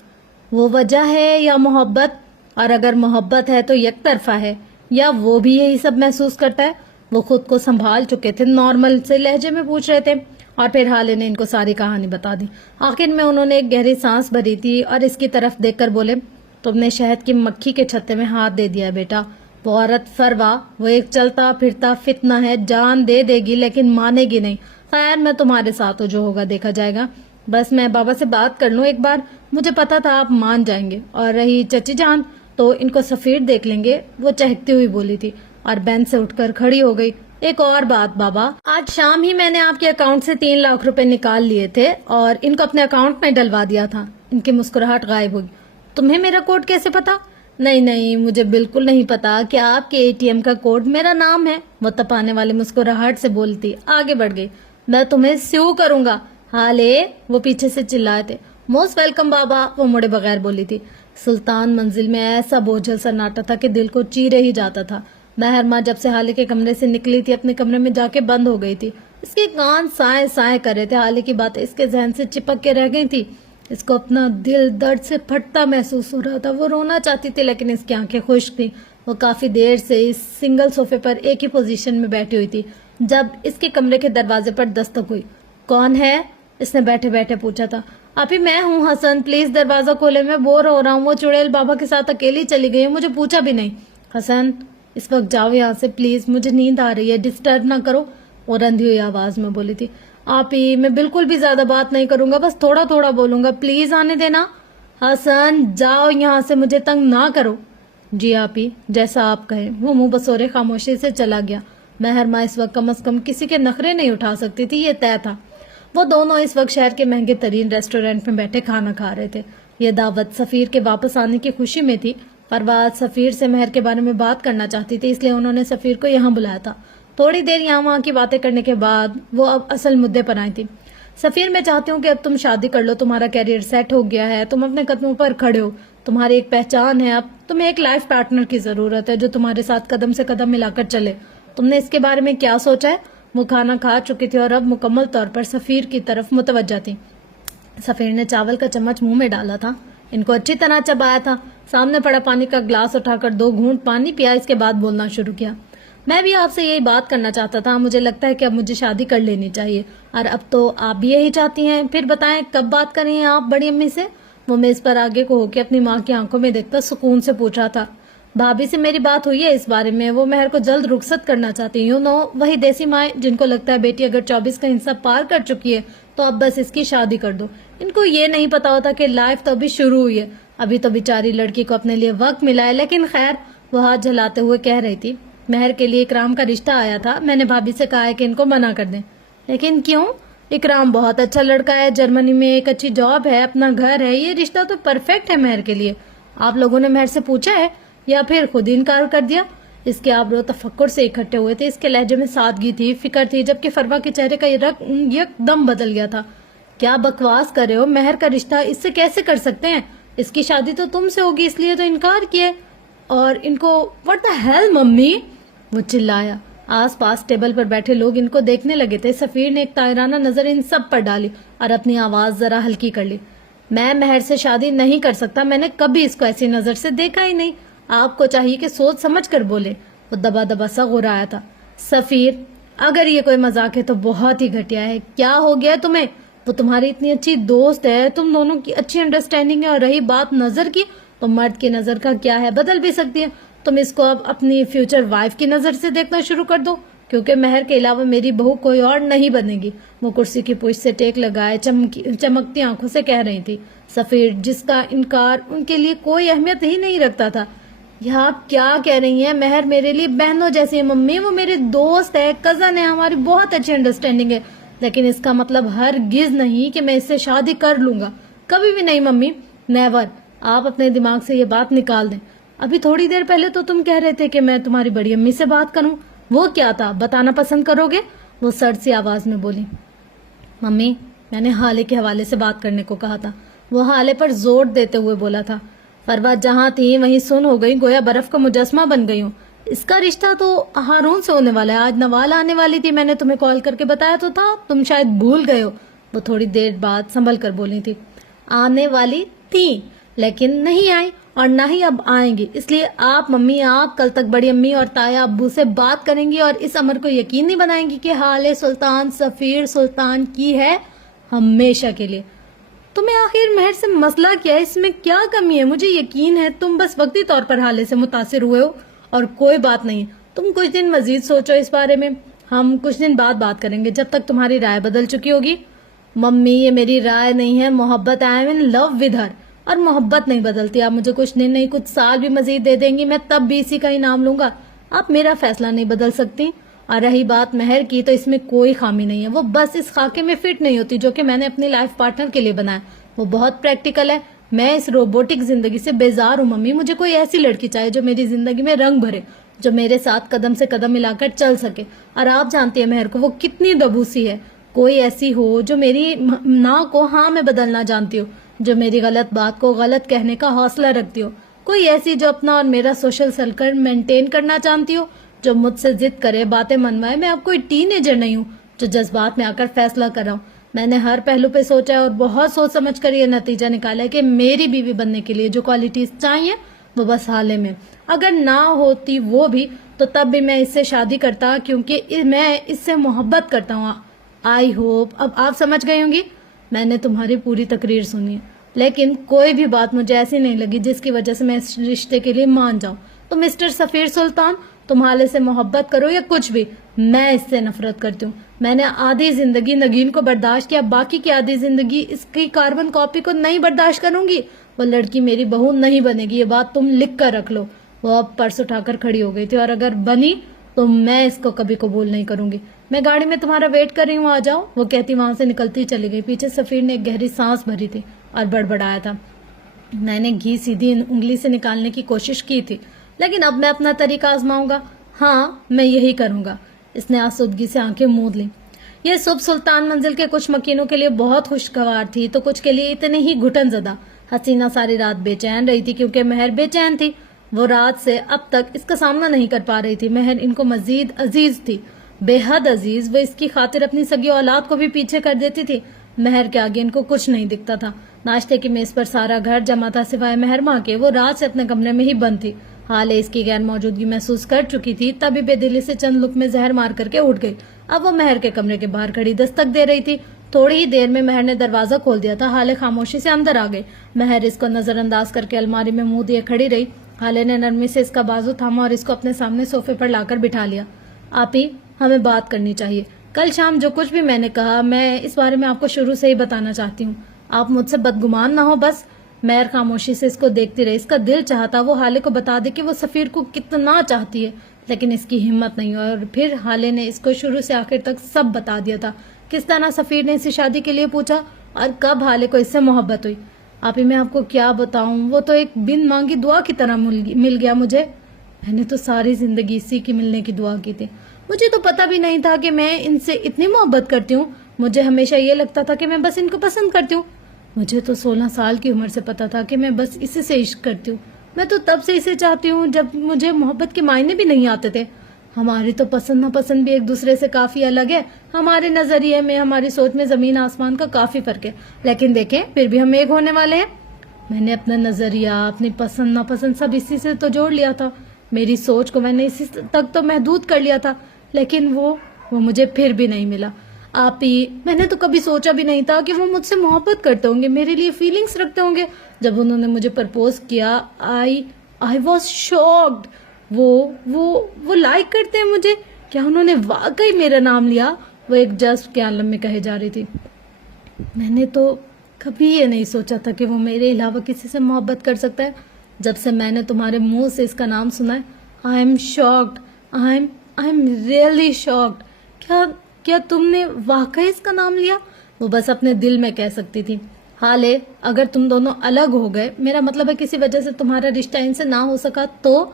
وہ وجہ ہے یا محبت؟ اور اگر محبت ہے تو یک طرفہ ہے, یا وہ بھی یہی سب محسوس کرتا ہے؟ وہ خود کو سنبھال چکے تھے, نارمل سے لہجے میں پوچھ رہے تھے. اور پھر حالے نے ان کو ساری کہانی بتا دی. آخر میں انہوں نے ایک گہری سانس بھری تھی اور اس کی طرف دیکھ کر بولے, تم نے شہد کی مکھی کے چھتے میں ہاتھ دے دیا بیٹا. وہ عورت فروا, وہ ایک چلتا پھرتا فتنہ ہے, جان دے دے گی لیکن مانے گی نہیں. خیر میں تمہارے ساتھ جو ہوگا دیکھا جائے گا. بس میں بابا سے بات کر لوں ایک بار, مجھے پتا تھا آپ مان جائیں گے. اور رہی چچی جان تو ان کو سفیر دیکھ لیں گے. وہ چہکتی ہوئی بولی تھی اور بینچ سے اٹھ کر کھڑی ہو گئی. ایک اور بات بابا, آج شام ہی میں نے آپ کے اکاؤنٹ سے 3 لاکھ روپے نکال لیے تھے اور ان کو اپنے اکاؤنٹ میں ڈلوا دیا تھا. ان کی مسکراہٹ غائب ہوگی. تمہیں میرا کوڈ کیسے پتا؟ نہیں مجھے بالکل نہیں پتا کہ آپ کے ATM کا کوڈ میرا نام ہے. وہ تپانے والی مسکراہٹ سے بولتی آگے بڑھ گئی. میں تمہیں سیو کروں گا. حالے, وہ پیچھے سے چلائے تھے. موسٹ ویلکم بابا, وہ مڑے بغیر بولی تھی. سلطان منزل میں ایسا بوجھل سناٹا تھا کہ دل کو چیرے ہی جاتا تھا. مہرماں جب سے حالے کے کمرے سے نکلی تھی اپنے کمرے میں جا کے بند ہو گئی تھی. اس کے کان سائے سائے کر رہے تھے. حالے کی باتیں اس کے ذہن سے چپک کے رہ گئی تھی. اس کو اپنا دل درد سے پھٹتا محسوس ہو رہا تھا. وہ رونا چاہتی تھی لیکن اس کی آنکھیں خشک تھیں. وہ کافی دیر سے اس سنگل صوفے پر ایک ہی پوزیشن میں بیٹھی ہوئی تھی جب اس کے کمرے کے دروازے پر دستک ہوئی. کون ہے؟ اس نے بیٹھے بیٹھے پوچھا تھا. آپ ہی میں ہوں حسن, پلیز دروازہ کھولے, میں بور ہو رہا ہوں. وہ چڑیل بابا کے ساتھ اکیلی چلی گئی ہے, مجھے پوچھا بھی نہیں. حسن اس وقت جاؤ یہاں سے پلیز, مجھے نیند آ رہی ہے, ڈسٹرب نہ کرو. وہ رندھی ہوئی آواز میں بولی تھی. آپ ہی میں بالکل بھی زیادہ بات نہیں کروں گا, بس تھوڑا تھوڑا بولوں گا, پلیز آنے دینا. حسن جاؤ یہاں سے, مجھے تنگ نہ کرو. جی آپ ہی جیسا آپ کہیں. وہ منہ بسورے خاموشی سے چلا گیا. مہرماں اس وقت کم از کم کسی کے نخرے نہیں اٹھا سکتی تھی, یہ طے تھا. وہ دونوں اس وقت شہر کے مہنگے ترین ریسٹورینٹ میں بیٹھے کھانا کھا رہے تھے. یہ دعوت سفیر کے واپس آنے کی خوشی میں تھی. پرواز سفیر سے مہر کے بارے میں بات کرنا چاہتی تھی, اس لیے انہوں نے سفیر کو یہاں بلایا تھا. تھوڑی دیر یہاں وہاں کی باتیں کرنے کے بعد وہ اب اصل مدے پر آئی تھی. سفیر میں چاہتی ہوں کہ اب تم شادی کر لو, تمہارا کیریئر سیٹ ہو گیا ہے, تم اپنے قدموں پر کھڑے ہو, تمہاری ایک پہچان ہے, اب تمہیں ایک لائف پارٹنر کی ضرورت ہے جو تمہارے ساتھ قدم سے قدم ملا کر چلے. تم نے اس کے بارے میں کیا سوچا ہے؟ وہ کھانا کھا چکی تھی اور اب مکمل طور پر سفیر کی طرف متوجہ تھی. سفیر نے چاول کا چمچ منہ میں ڈالا تھا, ان کو اچھی طرح چبایا تھا. سامنے پڑا پانی کا گلاس اٹھا کر 2 گھونٹ پانی پیا, اس کے بعد بولنا شروع کیا. میں بھی آپ سے یہی بات کرنا چاہتا تھا, مجھے لگتا ہے کہ اب مجھے شادی کر لینی چاہیے. اور اب تو آپ بھی یہی چاہتی ہیں, پھر بتائیں کب بات کریں آپ بڑی امی سے؟ وہ میز پر آگے کو ہو کے اپنی ماں کی آنکھوں میں دیکھتا سکون سے پوچھ رہا تھا. بھابھی سے میری بات ہوئی ہے اس بارے میں, وہ مہر کو جلد رخصت کرنا چاہتی. وہی دیسی مائیں جن کو لگتا ہے بیٹی اگر 24 کا حصہ پار کر چکی ہے تو اب بس اس کی شادی کر دو. ان کو یہ نہیں پتا ہوتا کہ لائف تو ابھی شروع ہوئی ہے, ابھی تو بیچاری لڑکی کو اپنے لیے وقت ملا ہے. لیکن خیر, وہ ہاتھ جھلاتے ہوئے کہہ رہی تھی, مہر کے لیے اکرام کا رشتہ آیا تھا, میں نے بھابھی سے کہا ہے کہ ان کو منع کر دیں. لیکن کیوں؟ اکرام بہت اچھا لڑکا ہے, جرمنی میں ایک اچھی جاب ہے, اپنا گھر ہے, یہ رشتہ تو پرفیکٹ ہے مہر کے لیے. آپ لوگوں نے مہر سے پوچھا ہے یا پھر خود ہی انکار کر دیا؟ اس کے آبرو تفکر سے اکٹھے ہوئے تھے, اس کے لہجے میں سادگی تھی, فکر تھی, جبکہ فروا کے چہرے کا رنگ یک دم بدل گیا تھا. کیا بکواس کر رہے ہو, مہر کا رشتہ اس سے کیسے کر سکتے ہیں؟ اس کی شادی تو تم سے ہوگی, اس لیے تو انکار کیے. اور ان کو what the hell ممی, وہ چلایا. آس پاس ٹیبل پر بیٹھے لوگ ان کو دیکھنے لگے تھے. سفیر نے ایک طائرانہ نظر ان سب پر ڈالی اور اپنی آواز ذرا ہلکی کر لی. میں مہر سے شادی نہیں کر سکتا, میں نے کبھی اس کو ایسی نظر سے دیکھا ہی نہیں. آپ کو چاہیے کہ سوچ سمجھ کر بولے. وہ دبا دبا سا غرایا تھا. سفیر, اگر یہ کوئی مذاق ہے تو بہت ہی گھٹیا ہے. کیا ہو گیا تمہیں؟ وہ تمہاری اتنی اچھی دوست ہے, تم دونوں کی اچھی انڈرسٹینڈنگ ہے. اور رہی بات نظر کی, تو مرد کی نظر کا کیا ہے, بدل بھی سکتی ہے. تم اس کو اب اپنی فیوچر وائف کی نظر سے دیکھنا شروع کر دو, کیونکہ مہر کے علاوہ میری بہو کوئی اور نہیں بنے گی. وہ کرسی کی پوچھ سے ٹیک لگائے چمکتی آنکھوں سے کہہ رہی تھی. سفیر جس کا انکار ان کے لیے کوئی اہمیت ہی نہیں رکھتا تھا. یہ آپ کیا کہہ رہی ہیں؟ مہر میرے لیے بہنوں جیسی ہے ممی. وہ میرے دوست ہے, کزن ہے, ہماری بہت اچھی انڈرسٹینڈنگ ہے. لیکن اس کا مطلب ہرگز نہیں کہ میں اس سے شادی کر لوں گا. کبھی بھی نہیں ممی, نیور. آپ اپنے دماغ سے یہ بات نکال دیں. ابھی تھوڑی دیر پہلے تو تم کہہ رہے تھے کہ میں تمہاری بڑی امی سے بات کروں. وہ کیا تھا, بتانا پسند کرو گے؟ وہ سرد سی آواز میں بولی. ممی, میں نے حالے کے حوالے سے بات کرنے کو کہا تھا. وہ حالے پر زور دیتے ہوئے بولا تھا. فروا جہاں تھی وہیں سن ہو گئی, گویا برف کا مجسمہ بن گئی ہوں. اس کا رشتہ تو ہارون سے ہونے والا ہے. آج نوال آنے والی تھی, میں نے تمہیں کال کر کے بتایا تو تھا, تم شاید بھول گئے ہو. وہ تھوڑی دیر بعد سنبھل کر بولی تھی. آنے والی تھی لیکن نہیں آئی اور نہ ہی اب آئیں گی. اس لیے آپ ممی, آپ کل تک بڑی امی اور تایا ابو سے بات کریں گی اور اس امر کو یقینی بنائیں گی کہ حال سلطان سفیر سلطان کی ہے ہمیشہ کے لیے. تمہیں آخر مہر سے مسئلہ کیا ہے؟ اس میں کیا کمی ہے؟ مجھے یقین ہے تم بس وقتی طور پر حالے سے متاثر ہوئے ہو اور کوئی بات نہیں. تم کچھ دن مزید سوچو اس بارے میں, ہم کچھ دن بعد بات کریں گے جب تک تمہاری رائے بدل چکی ہوگی. ممی, یہ میری رائے نہیں ہے, محبت. I am in love with her. اور محبت نہیں بدلتی. آپ مجھے کچھ دن نہیں کچھ سال بھی مزید دے دیں گی, میں تب بھی اسی کا ہی نام لوں گا. آپ میرا فیصلہ نہیں بدل سکتی. اور رہی بات مہر کی, تو اس میں کوئی خامی نہیں ہے. وہ بس اس خاکے میں فٹ نہیں ہوتی جو کہ میں نے اپنی لائف پارٹنر کے لیے بنایا. وہ بہت پریکٹیکل ہے. میں اس روبوٹک زندگی سے بیزار ہوں ممی. مجھے کوئی ایسی لڑکی چاہیے جو میری زندگی میں رنگ بھرے, جو میرے ساتھ قدم سے قدم ملا کر چل سکے. اور آپ جانتی ہیں مہر کو, وہ کتنی دبوسی ہے. کوئی ایسی ہو جو میری نا کو ہاں میں بدلنا جانتی ہو, جو میری غلط بات کو غلط کہنے کا حوصلہ رکھتی ہو. کوئی ایسی جو اپنا اور میرا سوشل سرکل مینٹین کرنا چاہتی ہو, جو مجھ سے ضد کرے, باتیں منوائے. میں اب کوئی ٹین ایجر نہیں ہوں جو جذبات میں آ کر فیصلہ کر رہا ہوں. میں نے ہر پہلو پہ سوچا ہے اور بہت سوچ سمجھ کر یہ نتیجہ نکالا ہے کہ میری بیوی بننے کے لیے جو کوالٹیز چاہیے وہ بس حالے میں. اگر نہ ہوتی وہ بھی تو تب بھی میں اس سے شادی کرتا, کیونکہ میں اس سے محبت کرتا ہوں. آئی ہوپ اب آپ سمجھ گئی ہوں گی. میں نے تمہاری پوری تقریر سنی ہے, لیکن کوئی بھی بات مجھے ایسی نہیں لگی جس کی وجہ سے میں اس رشتے کے لیے مان جاؤں. تو مسٹر سفیر سلطان, تم حالے سے محبت کرو یا کچھ بھی, میں اس سے نفرت کرتی ہوں. میں نے آدھی زندگی نگین کو برداشت کیا, باقی کی آدھی زندگی اس کی کاربن کاپی کو نہیں برداشت کروں گی. وہ لڑکی میری بہو نہیں بنے گی, یہ بات تم لکھ کر رکھ لو. وہ اب پرس اٹھا کر کھڑی ہو گئی تھی. اور اگر بنی تو میں اس کو کبھی قبول نہیں کروں گی. میں گاڑی میں تمہارا ویٹ کر رہی ہوں, آ جاؤ. وہ کہتی وہاں سے نکلتی چلی گئی. پیچھے سفیر نے ایک گہری سانس بھری تھی اور بڑبڑایا تھا. میں نے گھی سیدھی انگلی سے نکالنے کی کوشش کی تھی, لیکن اب میں اپنا طریقہ آزماؤں گا. ہاں, میں یہی کروں گا. اس نے آسودگی سے آنکھیں موند لیں. یہ صبح سلطان منزل کے کچھ مکینوں کے لیے بہت خوشگوار تھی تو کچھ کے لیے اتنی ہی گھٹن زدہ. حسینہ ساری رات بے چین رہی تھی کیونکہ مہر بے چین تھی. وہ رات سے اب تک اس کا سامنا نہیں کر پا رہی تھی. مہر ان کو مزید عزیز تھی, بے حد عزیز. وہ اس کی خاطر اپنی سگی اولاد کو بھی پیچھے کر دیتی تھی. مہر کے آگے ان کو کچھ نہیں دکھتا تھا. ناشتے کی میز پر سارا گھر جمع تھا سوائے مہر ماں کے. وہ رات سے اپنے کمرے میں ہی بند تھی. حالے اس کی غیر موجودگی محسوس کر چکی تھی, تبھی بے دلی سے چند لک میں زہر مار کر کے اٹھ گئی. اب وہ مہر کے کمرے کے باہر کھڑی دستک دے رہی تھی. تھوڑی ہی دیر میں مہر نے دروازہ کھول دیا تھا. حالے خاموشی سے اندر آ گئی. مہر اس کو نظر انداز کر کے الماری میں منہ دیے کھڑی رہی. حالے نے نرمی سے اس کا بازو تھاما اور اس کو اپنے سامنے صوفے پر لا کر بٹھا لیا. آپی, ہمیں بات کرنی چاہیے. کل شام جو کچھ بھی میں نے کہا, میں اس بارے میں آپ کو شروع سے ہی بتانا چاہتی ہوں. آپ مجھ سے بدگمان نہ ہو بس. مہر خاموشی سے اس کو دیکھتی رہی. اس کا دل چاہتا وہ حالے کو بتا دے کہ وہ سفیر کو کتنا چاہتی ہے, لیکن اس کی ہمت نہیں. اور پھر حالے نے اس کو شروع سے آخر تک سب بتا دیا تھا. کس طرح سفیر نے اسے شادی کے لیے پوچھا اور کب حالے کو اس سے محبت ہوئی. آپی, میں آپ کو کیا بتاؤں, وہ تو ایک بن مانگی دعا کی طرح مل گیا مجھے. میں نے تو ساری زندگی اسی کی ملنے کی دعا کی تھی. مجھے تو پتا بھی نہیں تھا کہ میں ان سے اتنی محبت کرتی ہوں. مجھے ہمیشہ یہ لگتا تھا کہ میں بس ان کو پسند کرتی ہوں. مجھے تو 16 سال کی عمر سے پتا تھا کہ میں بس اسی سے عشق کرتی ہوں. میں تو تب سے اسے چاہتی ہوں جب مجھے محبت کے معنی بھی نہیں آتے تھے. ہماری تو پسند ناپسند بھی ایک دوسرے سے کافی الگ ہے. ہمارے نظریے میں, ہماری سوچ میں زمین آسمان کا کافی فرق ہے, لیکن دیکھیں پھر بھی ہم ایک ہونے والے ہیں. میں نے اپنا نظریہ, اپنی پسند ناپسند سب اسی سے تو جوڑ لیا تھا. میری سوچ کو میں نے اسی تک تو محدود کر لیا تھا, لیکن وہ مجھے پھر بھی نہیں ملا. آپی, میں نے تو کبھی سوچا بھی نہیں تھا کہ وہ مجھ سے محبت کرتے ہوں گے, میرے لیے فیلنگز رکھتے ہوں گے. جب انہوں نے مجھے پرپوز کیا, آئی واز شاکڈ. وہ لائک کرتے ہیں مجھے. کیا انہوں نے واقعی میرا نام لیا؟ وہ ایک جذب کے عالم میں کہے جا رہی تھی. میں نے تو کبھی یہ نہیں سوچا تھا کہ وہ میرے علاوہ کسی سے محبت کر سکتا ہے. جب سے میں نے تمہارے منہ سے اس کا نام سنا ہے, I am shocked, I am really shocked. کیا تم نے واقعی اس کا نام لیا؟ وہ بس اپنے دل میں کہہ سکتی تھی. حالے اگر تم دونوں الگ ہو گئے, میرا مطلب ہے کسی وجہ سے تمہارا رشتہ ان سے نہ ہو سکا, تو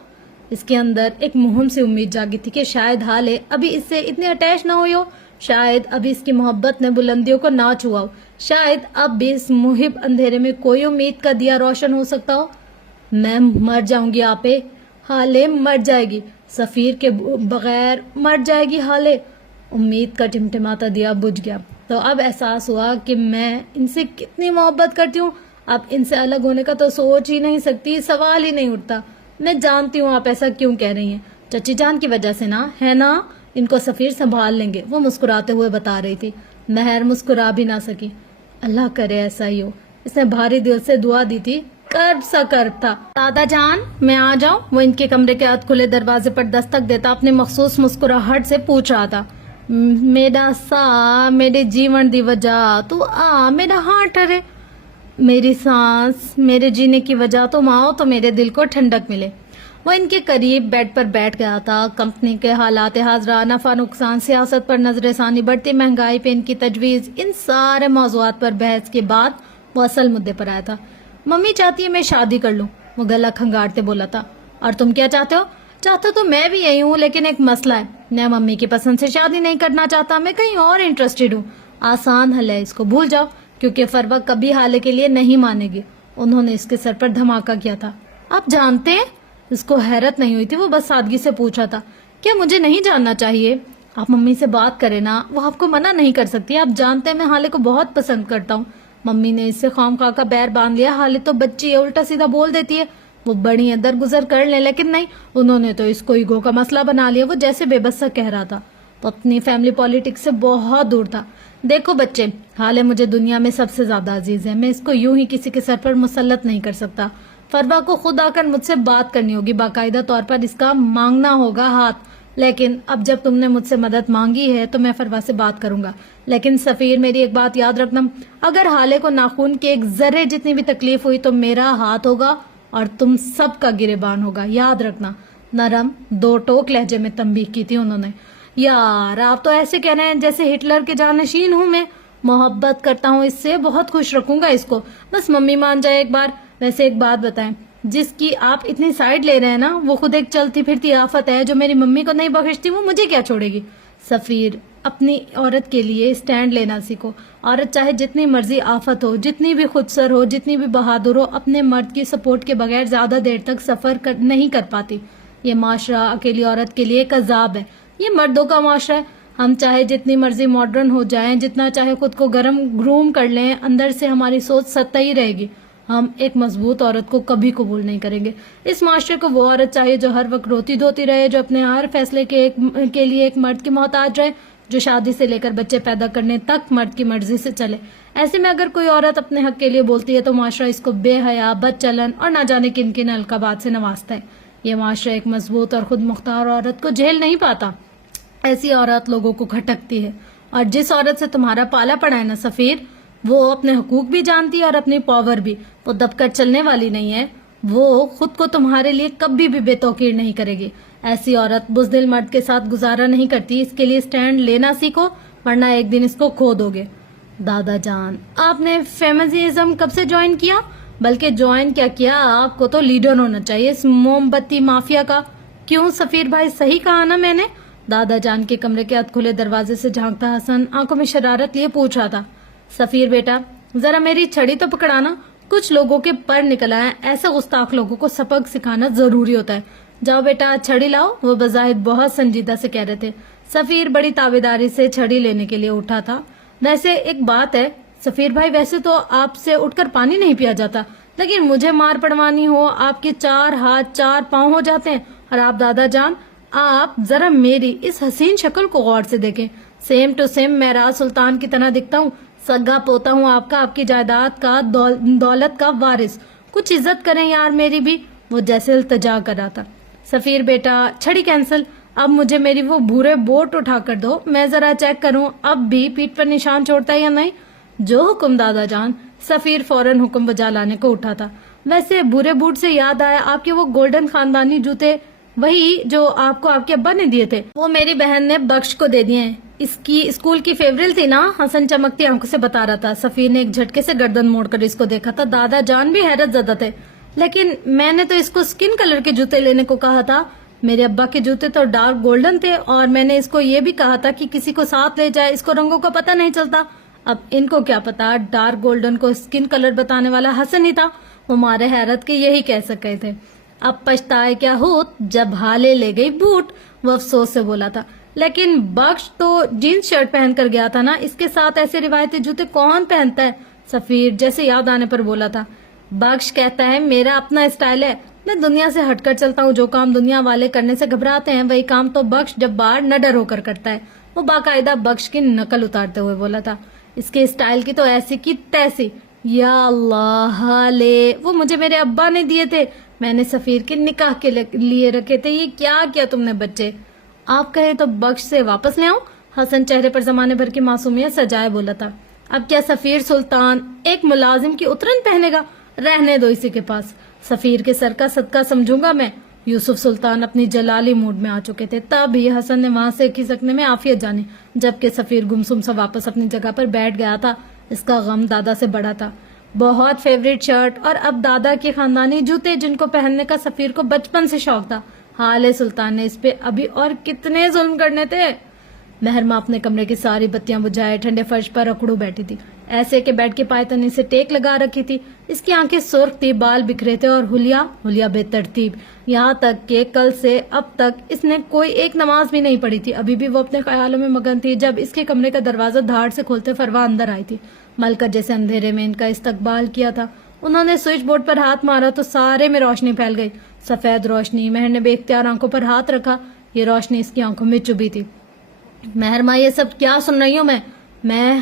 اس کے اندر ایک مہم سے امید جاگی تھی کہ شاید حالے ابھی اس سے اتنی اٹیچ نہ ہوئی ہو, شاید ابھی اس کی محبت نے بلندیوں کو نہ چھوا ہو, شاید اب بھی اس محب اندھیرے میں کوئی امید کا دیا روشن ہو سکتا ہو. میں مر جاؤں گی آپے, حالے مر جائے گی, سفیر کے بغیر مر جائے گی حالے. امید کا ٹمٹماتا دیا بجھ گیا تو اب احساس ہوا کہ میں ان سے کتنی محبت کرتی ہوں. اب ان سے الگ ہونے کا تو سوچ ہی نہیں سکتی, سوال ہی نہیں اٹھتا. میں جانتی ہوں آپ ایسا کیوں کہہ رہی ہیں, چچی جان کی وجہ سے نا, ہے نا؟ ان کو سفیر سنبھال لیں گے, وہ مسکراتے ہوئے بتا رہی تھی. مہر مسکرا بھی نہ سکی. اللہ کرے ایسا ہی ہو. اس نے بھاری دل سے دعا دی تھی. کرب سا کرب تھا. دادا جان میں آ جاؤں؟ وہ ان کے کمرے کے اد کھلے دروازے پر دستک دیتا اپنے مخصوص مسکراہٹ سے پوچھ رہا تھا. میرا سا میرے جیون دی وجہ تو آ, میرا ہارٹ ارے, میری سانس میرے جینے کی وجہ تم آؤ تو میرے دل کو ٹھنڈک ملے. وہ ان کے قریب بیڈ پر بیٹھ گیا تھا. کمپنی کے حالات حاضرہ, نفع نقصان, سیاست پر نظر ثانی, بڑھتی مہنگائی پہ ان کی تجویز, ان سارے موضوعات پر بحث کے بعد وہ اصل مدعے پر آیا تھا. ممی چاہتی ہے میں شادی کر لوں, وہ گلا کھنگارتے بولا تھا. اور تم کیا چاہتے ہو؟ چاہتا تو میں بھی یہی ہوں, لیکن ایک مسئلہ ہے. میں ممی کی پسند سے شادی نہیں کرنا چاہتا, میں کہیں اور انٹرسٹڈ ہوں. آسان حل ہے, اس کو بھول جاؤ, کیونکہ فروہ کبھی حالے کے لیے نہیں مانے گی. انہوں نے اس کے سر پر دھماکہ کیا تھا. آپ جانتے ہیں؟ اس کو حیرت نہیں ہوئی تھی, وہ بس سادگی سے پوچھا تھا. کیا مجھے نہیں جاننا چاہیے؟ آپ ممی سے بات کریں نا, وہ آپ کو منع نہیں کر سکتی. آپ جانتے ہیں میں حالے کو بہت پسند کرتا ہوں. ممی نے اس سے خام خواہ کا بیر باندھ لیا. حالے تو بچی ہے, الٹا سیدھا بول دیتی ہے. وہ بڑی ہے, درگزر کر لیں, لیکن نہیں, انہوں نے تو اس کو ایگو کا مسئلہ بنا لیا. وہ جیسے بے بس سا کہہ رہا تھا. وہ اپنی فیملی پالیٹکس سے بہت دور تھا. دیکھو بچے, حالے مجھے دنیا میں سب سے زیادہ عزیز ہے. میں اس کو یوں ہی کسی کے سر پر مسلط نہیں کر سکتا. فروا کو خود آ کر مجھ سے بات کرنی ہوگی, باقاعدہ طور پر اس کا مانگنا ہوگا ہاتھ. لیکن اب جب تم نے مجھ سے مدد مانگی ہے تو میں فروا سے بات کروں گا. لیکن سفیر, میری ایک بات یاد رکھنا, اگر حالے کو ناخون کے ایک ذرے جتنی بھی تکلیف ہوئی تو میرا ہاتھ ہوگا اور تم سب کا گریبان ہوگا, یاد رکھنا. نرم دو ٹوک لہجے میں تنبیہ کی تھی انہوں نے. یار آپ تو ایسے کہہ رہے ہیں جیسے ہٹلر کے جانشین ہوں. میں محبت کرتا ہوں اس سے, بہت خوش رکھوں گا اس کو, بس ممی مان جائے ایک بار. ویسے ایک بات بتائیں, جس کی آپ اتنی سائڈ لے رہے ہیں نا, وہ خود ایک چلتی پھرتی آفت ہے جو میری ممی کو نہیں بخشتی, وہ مجھے کیا چھوڑے گی؟ سفیر, اپنی عورت کے لیے سٹینڈ لینا سیکھو. عورت چاہے جتنی مرضی آفت ہو, جتنی بھی خودسر ہو, جتنی بھی بہادر ہو, اپنے مرد کی سپورٹ کے بغیر زیادہ دیر تک سفر نہیں کر پاتی. یہ معاشرہ اکیلی عورت کے لیے ایک عذاب ہے. یہ مردوں کا معاشرہ ہے. ہم چاہے جتنی مرضی ماڈرن ہو جائیں, جتنا چاہے خود کو گروم کر لیں, اندر سے ہماری سوچ سطحی رہے گی. ہم ایک مضبوط عورت کو کبھی قبول نہیں کریں گے. اس معاشرے کو وہ عورت چاہیے جو ہر وقت روتی دھوتی رہے, جو اپنے ہر فیصلے کے لیے ایک مرد کی محتاج رہے, جو شادی سے لے کر بچے پیدا کرنے تک مرد کی مرضی سے چلے. ایسے میں اگر کوئی عورت اپنے حق کے لیے بولتی ہے تو معاشرہ اس کو بے حیا, بد چلن اور نہ جانے کن کن القابات سے نوازتا ہے. یہ معاشرہ ایک مضبوط اور خود مختار عورت کو جھیل نہیں پاتا. ایسی عورت لوگوں کو کھٹکتی ہے. اور جس عورت سے تمہارا پالا پڑا ہے نا سفیر, وہ اپنے حقوق بھی جانتی ہے اور اپنی پاور بھی. وہ دب کر چلنے والی نہیں ہے. وہ خود کو تمہارے لیے کبھی بھی بے توقیر نہیں کرے گی. ایسی عورت بزدل مرد کے ساتھ گزارا نہیں کرتی. اس کے لیے سٹینڈ لینا سیکھو, ورنہ ایک دن اس کو کھو دو گے. دادا جان, آپ نے فیمنزم کب سے جوائن کیا؟ بلکہ جوائن کیا, آپ کو تو لیڈر ہونا چاہیے اس موم بتی مافیا کا. کیوں سفیر بھائی, صحیح کہا نا میں نے؟ دادا جان کے کمرے کے اد کھلے دروازے سے جھانکتا حسن آنکھوں میں شرارت لیے پوچھ رہا تھا. سفیر بیٹا, ذرا میری چھڑی تو پکڑانا. کچھ لوگوں کے پر نکل آئے, ایسے گستاخ لوگوں کو سبق سکھانا ضروری ہوتا ہے. جاؤ بیٹا چھڑی لاؤ, وہ بظاہر بہت سنجیدہ سے کہہ رہے تھے. سفیر بڑی تابیداری سے چھڑی لینے کے لیے اٹھا تھا. ویسے ایک بات ہے سفیر بھائی, ویسے تو آپ سے اٹھ کر پانی نہیں پیا جاتا, لیکن مجھے مار پڑوانی ہو آپ کے 4 ہاتھ 4 پاؤں ہو جاتے ہیں. اور آپ دادا جان, آپ ذرا میری اس حسین شکل کو غور سے دیکھیں. سیم ٹو سیم میں راز سلطان کی طرح دکھتا ہوں. سگا پوتا ہوں آپ کا, آپ کی جائیداد کا, دولت کا وارث. کچھ عزت کریں یار میری بھی. وہ جیسے التجا کر رہا تھا. سفیر بیٹا چھڑی کینسل, اب مجھے میری وہ بھورے بوٹ اٹھا کر دو, میں ذرا چیک کروں اب بھی پیٹ پر نشان چھوڑتا ہے یا نہیں. جو حکم دادا جان. سفیر فوراً حکم بجا لانے کو اٹھا تھا۔ ویسے بھورے بوٹ سے یاد آیا، آپ کے وہ گولڈن خاندانی جوتے وہی جو آپ کو آپ کے ابا نے دیے تھے، وہ میری بہن نے بخش کو دے دیے ہیں۔ اس کی اسکول کی فیورل تھی نا، حسن چمکتی آنکھوں سے بتا رہا تھا۔ سفیر نے ایک جھٹکے سے گردن موڑ کر اس کو دیکھا تھا۔ دادا جان بھی حیرت زدہ تھے۔ لیکن میں نے تو اس کو اسکن کلر کے جوتے لینے کو کہا تھا، میرے ابا کے جوتے تو ڈارک گولڈن تھے، اور میں نے اس کو یہ بھی کہا تھا کہ کسی کو ساتھ لے جائے، اس کو رنگوں کا پتہ نہیں چلتا۔ اب ان کو کیا پتا ڈارک گولڈن کو اسکن کلر بتانے والا حسن ہی تھا۔ وہ مارے حیرت کے یہی کہہ سکے تھے۔ اب پچھتائے کیا ہوت جب ہالے لے گئی بوٹ، وہ افسوس سے بولا تھا۔ لیکن بخش تو جینز شرٹ پہن کر گیا تھا نا، اس کے ساتھ ایسے روایتی جوتے کون پہنتا ہے؟ سفیر جیسے یاد آنے پر بولا تھا۔ بخش کہتا ہے میرا اپنا اسٹائل ہے، میں دنیا سے ہٹ کر چلتا ہوں، جو کام دنیا والے کرنے سے گھبراتے ہیں وہی کام تو بخش جب باہر نڈر ہو کر کرتا ہے۔ وہ باقاعدہ بخش کی نقل اتارتے ہوئے بولا تھا۔ اس کے اسٹائل کی تو ایسی کی تیسی۔ یا اللہ لے، وہ مجھے میرے ابا نے دیے تھے، میں نے سفیر کے نکاح کے لیے رکھے تھے۔ یہ کیا کیا تم نے بچے؟ آپ کہیں تو بخش سے واپس لے آؤں؟ حسن چہرے پر زمانے بھر کی معصومیت سجائے بولا تھا۔ اب کیا سفیر سلطان ایک ملازم کی اترن پہنے گا؟ رہنے دو اسی کے پاس، سفیر کے سر کا صدقہ سمجھوں گا میں۔ یوسف سلطان اپنی جلالی موڈ میں آ چکے تھے، تب ہی حسن نے وہاں سے کھسکنے میں عافیت جانی، جبکہ سفیر گمسم سا واپس اپنی جگہ پر بیٹھ گیا تھا۔ اس کا غم دادا سے بڑا تھا۔ بہت فیوریٹ شرٹ اور اب دادا کے خاندانی جوتے جن کو پہننے کا سفیر کو بچپن سے شوق تھا۔ حال سلطان نے اس پہ ابھی اور کتنے ظلم کرنے تھے۔ مہرماں اپنے کمرے کی ساری بتیاں بجھائے ٹھنڈے فرش پر اکڑو بیٹھی تھی، ایسے کہ بیڈ کے پائے تنی سے ٹیک لگا رکھی تھی۔ اس کی آنکھیں سرخ تھی، بال بکھرے تھے اور حلیہ بے ترتیب، یہاں تک کہ کل سے اب تک اس نے کوئی ایک نماز بھی نہیں پڑھی تھی۔ ابھی بھی وہ اپنے خیالوں میں مگن تھی جب اس کے کمرے کا دروازہ دھاڑ سے کھولتے فروا اندر آئی تھی۔ ملکہ جیسے اندھیرے میں ان کا استقبال کیا تھا۔ انہوں نے سوئچ بورڈ پر ہاتھ مارا تو سارے میں روشنی پھیل گئی، سفید روشنی۔ مہر نے بے اختیار آنکھوں پر ہاتھ رکھا، یہ روشنی اس کی آنکھوں میں چبھی تھی۔ مہرماں یہ سب کیا سن رہی ہوں میں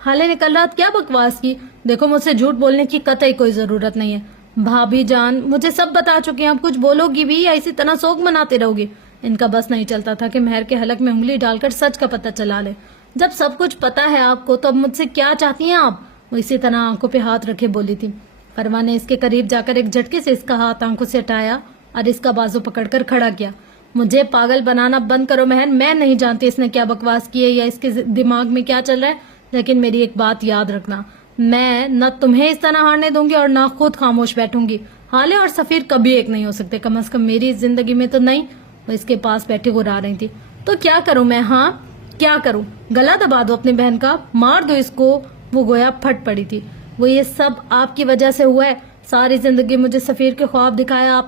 حالے نے کل رات کیا بکواس کی؟ دیکھو مجھ سے جھوٹ بولنے کی قطعی کوئی ضرورت نہیں ہے۔ بھابھی جان مجھے سب بتا چکی ہیں، اب کچھ بولو گی بھی یا اسی طرح سوگ مناتے رہو گی؟ ان کا بس نہیں چلتا تھا کہ مہر کے حلق میں انگلی ڈال کر سچ کا پتہ چلا لے۔ جب سب کچھ پتا ہے آپ کو تو اب مجھ سے کیا چاہتی ہیں آپ؟ وہ اسی طرح آنکھوں پہ ہاتھ رکھے بولی تھی۔ فروا نے اس کے قریب جا کر ایک جھٹکے سے اس کا ہاتھ آنکھوں سے ہٹایا اور اس کا بازو پکڑ کر کھڑا کیا۔ مجھے پاگل بنانا بند کرو مہر، میں نہیں جانتی اس نے کیا بکواس کی ہے یا اس کے دماغ میں کیا چل رہا ہے، لیکن میری ایک بات یاد رکھنا، میں نہ تمہیں اس طرح ہارنے دوں گی اور نہ خود خاموش بیٹھوں گی۔ حالے اور سفیر کبھی ایک نہیں ہو سکتے، کم از کم میری زندگی میں تو نہیں۔ وہ اس کے پاس بیٹھی گرا رہی تھی۔ تو کیا کروں میں؟ ہاں کیا کروں؟ گلا دبا دو اپنی بہن کا، مار دو اس کو۔ وہ گویا پھٹ پڑی تھی۔ وہ یہ سب آپ کی وجہ سے ہوا ہے، ساری زندگی مجھے سفیر کے خواب دکھایا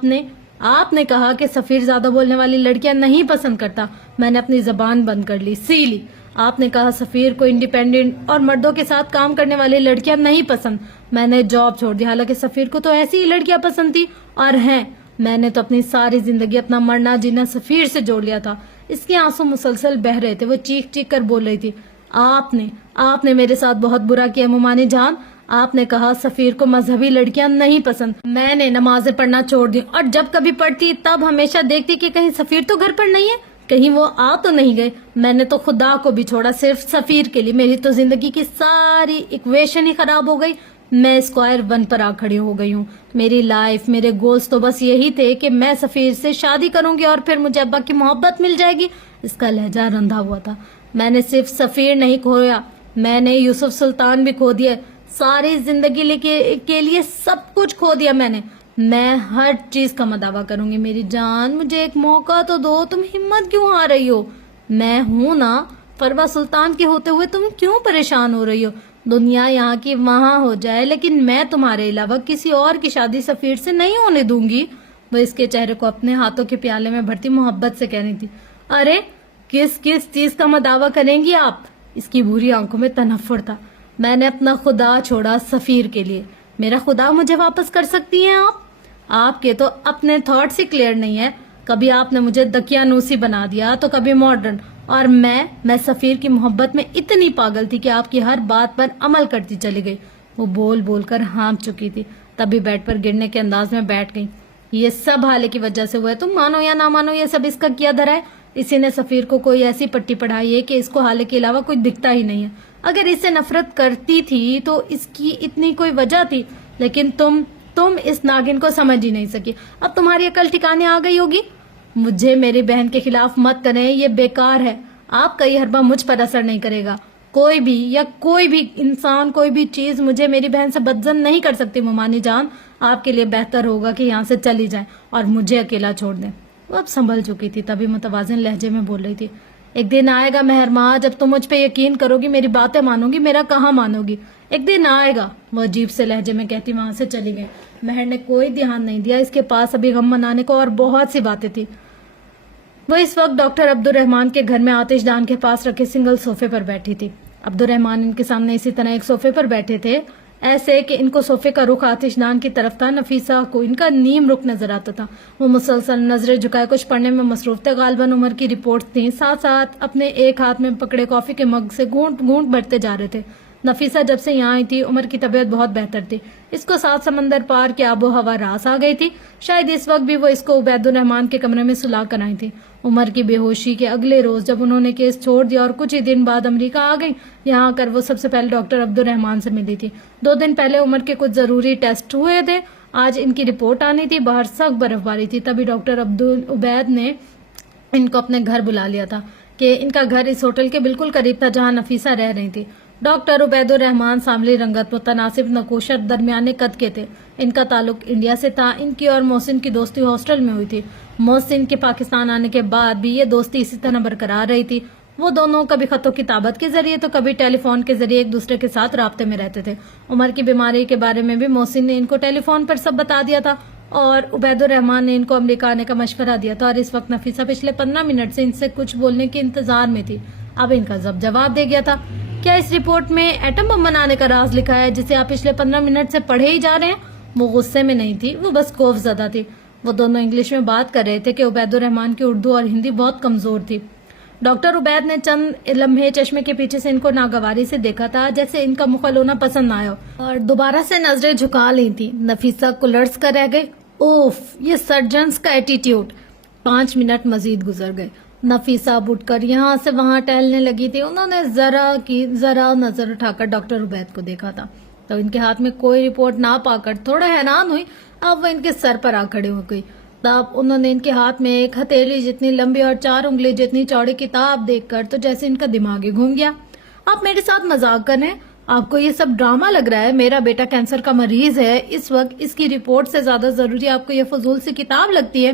آپ نے کہا کہ سفیر زیادہ بولنے والی لڑکیاں نہیں پسند کرتا، میں نے اپنی زبان بند کر لی، سی لی۔ آپ نے کہا سفیر کو انڈیپینڈنٹ اور مردوں کے ساتھ کام کرنے والی لڑکیاں نہیں پسند، میں نے جاب چھوڑ دی، حالانکہ سفیر کو تو ایسی ہی لڑکیاں پسند تھی اور ہیں۔ میں نے تو اپنی ساری زندگی اپنا مرنا جینا سفیر سے جوڑ لیا تھا۔ اس کے آنسو مسلسل بہ رہے تھے، وہ چیخ چیخ کر بول رہی تھی، آپ نے میرے ساتھ بہت برا کیا ممانی جان۔ آپ نے کہا سفیر کو مذہبی لڑکیاں نہیں پسند، میں نے نمازیں پڑھنا چھوڑ دی، اور جب کبھی پڑھتی تب ہمیشہ دیکھتی کہ کہیں سفیر تو گھر پر نہیں ہے، کہیں وہ آ تو نہیں گئے۔ میں نے تو خدا کو بھی چھوڑا صرف سفیر کے لیے۔ میری تو زندگی کی ساری ایکویشن ہی خراب ہو گئی، میں اسکوائر 1 پر آ کھڑی ہو گئی ہوں۔ میری لائف، میرے گولز تو بس یہی تھے کہ میں سفیر سے شادی کروں گی اور پھر مجھے ابا کی محبت مل جائے گی۔ اس کا لہجہ رندھا ہوا تھا۔ میں نے صرف سفیر نہیں کھویا، میں نے یوسف سلطان بھی کھو دیا، ساری زندگی کے لیے سب کچھ کھو دیا میں نے۔ میں ہر چیز کا مداوع کروں گی میری جان، مجھے ایک موقع تو دو، تم ہمت کیوں ہار رہی ہو؟ میں ہوں نا، فروا سلطان کے ہوتے ہوئے تم کیوں پریشان ہو رہی ہو؟ دنیا یہاں کی وہاں ہو جائے لیکن میں تمہارے علاوہ کسی اور کی شادی سفیر سے نہیں ہونے دوں گی۔ وہ اس کے چہرے کو اپنے ہاتھوں کے پیالے میں بھرتی محبت سے کہہ رہی تھی۔ ارے کس چیز کا مداوع کریں گی آپ؟ اس کی بھوری آنکھوں میں تنفر تھا۔ میں نے اپنا خدا چھوڑا سفیر کے لیے، میرا خدا مجھے واپس کر سکتی ہیں آپ کے تو اپنے تھاٹس ہی کلیئر نہیں ہے۔ کبھی آپ نے مجھے دقیانوسی بنا دیا تو کبھی ماڈرن، اور میں سفیر کی محبت میں اتنی پاگل تھی کہ آپ کی ہر بات پر عمل کرتی چلی گئی۔ وہ بول بول کر ہانپ چکی تھی، تبھی بیڈ پر گرنے کے انداز میں بیٹھ گئی۔ یہ سب حالے کی وجہ سے ہوا ہے، تم مانو یا نہ مانو یہ سب اس کا کیا دھرا ہے۔ اسی نے سفیر کو کوئی ایسی پٹی پڑھائی ہے کہ اس کو حالے کے علاوہ کوئی دکھتا ہی نہیں ہے. اگر اس سے نفرت کرتی تھی تو اس کی اتنی کوئی وجہ تھی, لیکن تم اس ناگن کو سمجھ ہی نہیں سکی. اب تمہاری عقل ٹھکانے آ گئی ہوگی. مجھے میری بہن کے خلاف مت کریں, یہ بیکار ہے. آپ کا یہ حربہ مجھ پر اثر نہیں کرے گا. کوئی بھی انسان, کوئی بھی چیز مجھے میری بہن سے بدظن نہیں کر سکتی. ممانی جان, آپ کے لیے بہتر ہوگا کہ یہاں سے چلی جائیں اور مجھے اکیلا چھوڑ دیں. وہ اب سنبھل چکی تھی, تبھی متوازن لہجے میں بول رہی تھی, ایک دن آئے گا مہر ماں جب تم مجھ پہ یقین کرو گی, میری باتیں مانو گی, میرا کہاں مانو گی. ایک دن آئے گا, وہ عجیب سے لہجے میں کہتی وہاں سے چلی گئی. مہر نے کوئی دھیان نہیں دیا, اس کے پاس ابھی غم منانے کو اور بہت سی باتیں تھی. وہ اس وقت ڈاکٹر عبد الرحمان کے گھر میں آتش دان کے پاس رکھے سنگل صوفے پر بیٹھی تھی. عبد الرحمان ان کے سامنے اسی طرح ایک صوفے پر بیٹھے تھے, ایسے کہ ان کو صوفے کا رخ آتش دان کی طرف تھا. نفیسہ کو ان کا نیم رخ نظر آتا تھا. وہ مسلسل نظریں جھکائے کچھ پڑھنے میں مصروف تھے. غالباً عمر کی رپورٹ تھیں. ساتھ ساتھ اپنے ایک ہاتھ میں پکڑے کافی کے مگ سے گھونٹ گھونٹ بڑھتے جا رہے تھے. نفیسہ جب سے یہاں آئی تھی عمر کی طبیعت بہت بہتر تھی. اس کو 7 سمندر پار کی آب و ہوا راس آ گئی تھی. شاید اس وقت بھی وہ اس کو عبید الرحمان کے کمرے میں سلا کر آئی تھی. عمر کی بے ہوشی کے اگلے روز جب انہوں نے کیس چھوڑ دیا اور کچھ ہی دن بعد امریکہ آ گئی, یہاں آ کر وہ سب سے پہلے ڈاکٹر عبد الرحمان سے ملی تھی. 2 دن پہلے عمر کے کچھ ضروری ٹیسٹ ہوئے تھے. آج ان کی رپورٹ آنی تھی. باہر سخت برف باری تھی. تبھی ڈاکٹر عبید نے ان کو اپنے گھر بلا لیا تھا کہ ان کا گھر اس ہوٹل کے بالکل قریب تھا جہاں نفیسہ رہ رہی تھی. ڈاکٹر عبید الرحمان سانولی رنگت, متناسب نکوشت, درمیانے قد کے تھے. ان کا تعلق انڈیا سے تھا. ان کی اور محسن کی دوستی ہاسٹل میں ہوئی تھی. محسن کے پاکستان آنے کے بعد بھی یہ دوستی اسی طرح برقرار رہی تھی. وہ دونوں کبھی خط و کتابت کے ذریعے تو کبھی ٹیلی فون کے ذریعے ایک دوسرے کے ساتھ رابطے میں رہتے تھے. عمر کی بیماری کے بارے میں بھی محسن نے ان کو ٹیلی فون پر سب بتا دیا تھا اور عبید الرحمان نے ان کو امریکہ آنے کا مشورہ دیا تھا. اور اس وقت نفیسہ پچھلے 15 منٹ سے ان سے کچھ بولنے کے انتظار میں تھی. اب ان کا جواب دے گیا تھا. کیا اس رپورٹ میں ایٹم بم بنانے کا راز لکھا ہے جسے آپ پچھلے 15 منٹ سے پڑھے ہی جا رہے ہیں؟ وہ غصے میں نہیں تھی, وہ بس خوف زدہ تھی. وہ دونوں انگلش میں بات کر رہے تھے کہ عبید الرحمان کی اردو اور ہندی بہت کمزور تھی. ڈاکٹر عبید نے چند لمحے چشمے کے پیچھے سے ان کو ناگواری سے دیکھا تھا, جیسے ان کا مخالونہ پسند نہ آیا, اور دوبارہ سے نظریں جھکا لی تھی. نفیسہ کلرز کر رہ گئی. اوف, یہ سرجنز کا ایٹیٹیوڈ. 5 منٹ مزید گزر گئے. نفیسہ اٹھ کر یہاں سے وہاں ٹہلنے لگی تھی. انہوں نے ذرا نظر اٹھا کر ڈاکٹر عبید کو دیکھا تھا تو ان کے ہاتھ میں کوئی رپورٹ نہ پا کر تھوڑا حیران ہوئی. اب وہ ان کے سر پر آ کھڑی ہو گئی. تب انہوں نے ان کے ہاتھ میں ایک ہتھیلی جتنی لمبی اور 4 انگلی جتنی چوڑی کتاب دیکھ کر تو جیسے ان کا دماغ ہی گھوم گیا. آپ میرے ساتھ مذاق کر رہے ہیں؟ آپ کو یہ سب ڈرامہ لگ رہا ہے؟ میرا بیٹا کینسر کا مریض ہے. اس وقت اس کی رپورٹ سے زیادہ ضروری آپ کو یہ فضول سی کتاب لگتی ہے؟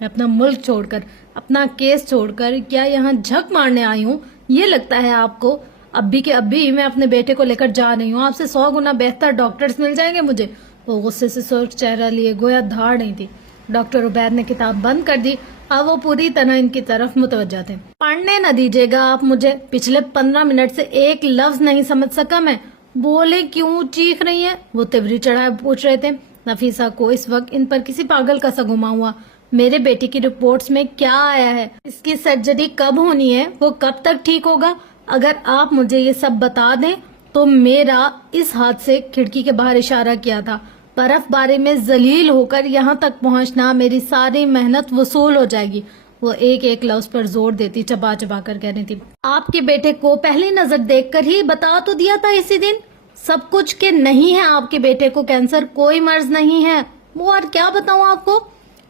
میں اپنا ملک چھوڑ کر, اپنا کیس چھوڑ کر کیا یہاں جھک مارنے آئی ہوں؟ یہ لگتا ہے آپ کو؟ ابھی کے ابھی میں اپنے بیٹے کو لے کر جا رہی ہوں. آپ سے 100 گنا بہتر ڈاکٹرز مل جائیں گے مجھے. وہ غصے سے سرخ چہرہ لیے گویا دھاڑ نہیں تھی. ڈاکٹر عبید نے کتاب بند کر دی. اب وہ پوری طرح ان کی طرف متوجہ تھے. پڑھنے نہ دیجیے گا آپ مجھے. پچھلے 15 منٹ سے ایک لفظ نہیں سمجھ سکا میں. بولے کیوں چیخ رہی ہیں؟ وہ تیوری چڑھائے پوچھ رہے تھے. نفیسہ کو اس وقت ان پر کسی پاگل کا سا گما ہوا. میرے بیٹے کی رپورٹس میں کیا آیا ہے؟ اس کی سرجری کب ہونی ہے؟ وہ کب تک ٹھیک ہوگا؟ اگر آپ مجھے یہ سب بتا دیں تو میرا اس ہاتھ سے کھڑکی کے باہر اشارہ کیا تھا. برف باری میں ذلیل ہو کر یہاں تک پہنچنا, میری ساری محنت وصول ہو جائے گی. وہ ایک لفظ پر زور دیتی, چبا چبا کر کہہ رہی تھی. آپ کے بیٹے کو پہلی نظر دیکھ کر ہی بتا تو دیا تھا اسی دن سب کچھ کہ نہیں ہے آپ کے بیٹے کو کینسر, کوئی مرض نہیں ہے. وہ اور کیا بتاؤں آپ کو؟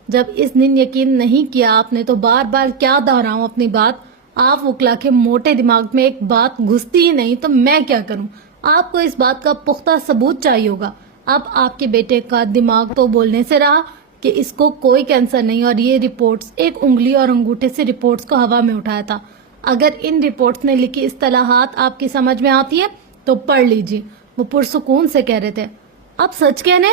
جب اس دن یقین نہیں کیا آپ نے تو بار بار کیا دہراؤں اپنی بات؟ آپ وکلا کے موٹے دماغ میں ایک بات گھستی ہی نہیں تو میں کیا کروں؟ آپ کو اس بات کا پختہ ثبوت چاہیے ہوگا. اب آپ کے بیٹے کا دماغ تو بولنے سے رہا کہ اس کو کوئی کینسر نہیں, اور یہ رپورٹس, ایک انگلی اور انگوٹھے سے رپورٹس کو ہوا میں اٹھایا تھا. اگر ان رپورٹس میں لکھی اصطلاحات آپ کی سمجھ میں آتی ہیں تو پڑھ لیجیے. وہ پرسکون سے کہہ رہے تھے. اب سچ کہنے؟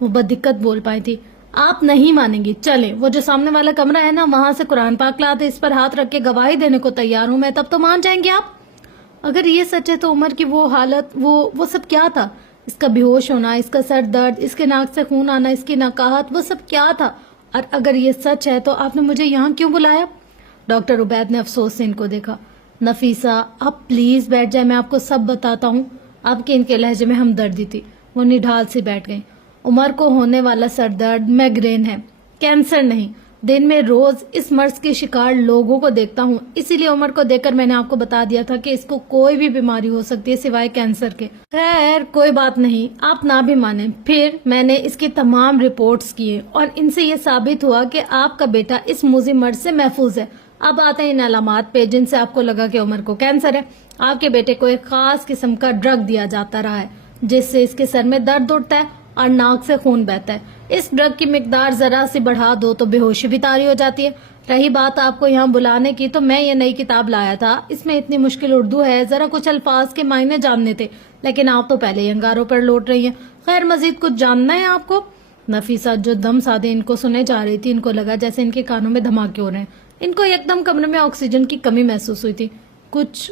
وہ بددقت بول پائی تھی. آپ نہیں مانیں گی. چلیں, وہ جو سامنے والا کمرہ ہے نا, وہاں سے قرآن پاک لا دے, اس پر ہاتھ رکھ کے گواہی دینے کو تیار ہوں میں, تب تو مان جائیں گے آپ. اگر یہ سچ ہے تو عمر کی وہ حالت, وہ سب کیا تھا؟ اس کا بے ہوش ہونا, اس کا سر درد, اس کے ناک سے خون آنا, اس کی نقاہت, وہ سب کیا تھا؟ اور اگر یہ سچ ہے تو آپ نے مجھے یہاں کیوں بلایا؟ ڈاکٹر عبید نے افسوس سے ان کو دیکھا. نفیسہ آپ پلیز بیٹھ جائیں, میں آپ کو سب بتاتا ہوں. آپ کے ان کے لہجے میں ہمدردی تھی. وہ نڈھال سے بیٹھ گئیں. عمر کو ہونے والا سر درد میگرین ہے, کینسر نہیں. دن میں روز اس مرض کے شکار لوگوں کو دیکھتا ہوں، اسی لیے عمر کو دیکھ کر میں نے آپ کو بتا دیا تھا کہ اس کو کوئی بھی بیماری ہو سکتی ہے سوائے کینسر کے۔ خیر کوئی بات نہیں، آپ نہ بھی مانیں۔ پھر میں نے اس کی تمام رپورٹس کیے اور ان سے یہ ثابت ہوا کہ آپ کا بیٹا اس موذی مرض سے محفوظ ہے۔ اب آتے ہیں ان علامات پہ جن سے آپ کو لگا کہ عمر کو کینسر ہے۔ آپ کے بیٹے کو ایک خاص قسم کا ڈرگ دیا جاتا رہا ہے جس سے اس کے سر میں درد اٹھتا ہے اور ناک سے خون بہتا ہے۔ اس ڈرگ کی مقدار ذرا سی بڑھا دو تو بے ہوشی بھی طاری ہو جاتی ہے۔ رہی بات آپ کو یہاں بلانے کی، تو میں یہ نئی کتاب لایا تھا، اس میں اتنی مشکل اردو ہے، ذرا کچھ الفاظ کے معنی جاننے تھے، لیکن آپ تو پہلے ہی انگاروں پر لوٹ رہی ہیں۔ خیر مزید کچھ جاننا ہے آپ کو؟ نفیسہ جو دم سادے ان کو سنے جا رہی تھی، ان کو لگا جیسے ان کے کانوں میں دھماکے ہو رہے ہیں۔ ان کو یک دم کمرے میں آکسیجن کی کمی محسوس ہوئی تھی۔ کچھ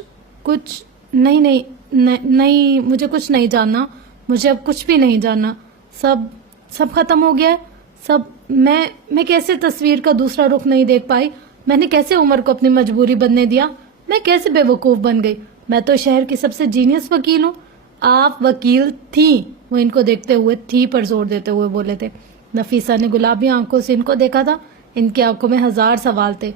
نہیں، مجھے کچھ نہیں جاننا، مجھے اب کچھ بھی نہیں جاننا، سب ختم ہو گیا ہے، سب۔ میں کیسے تصویر کا دوسرا رخ نہیں دیکھ پائی؟ میں نے کیسے عمر کو اپنی مجبوری بننے دیا؟ میں کیسے بے وقوف بن گئی؟ میں تو شہر کی سب سے جینیس وکیل ہوں۔ آپ وکیل تھیں، وہ ان کو دیکھتے ہوئے تھی پر زور دیتے ہوئے بولے تھے۔ نفیسہ نے گلابی آنکھوں سے ان کو دیکھا تھا، ان کی آنکھوں میں ہزار سوال تھے۔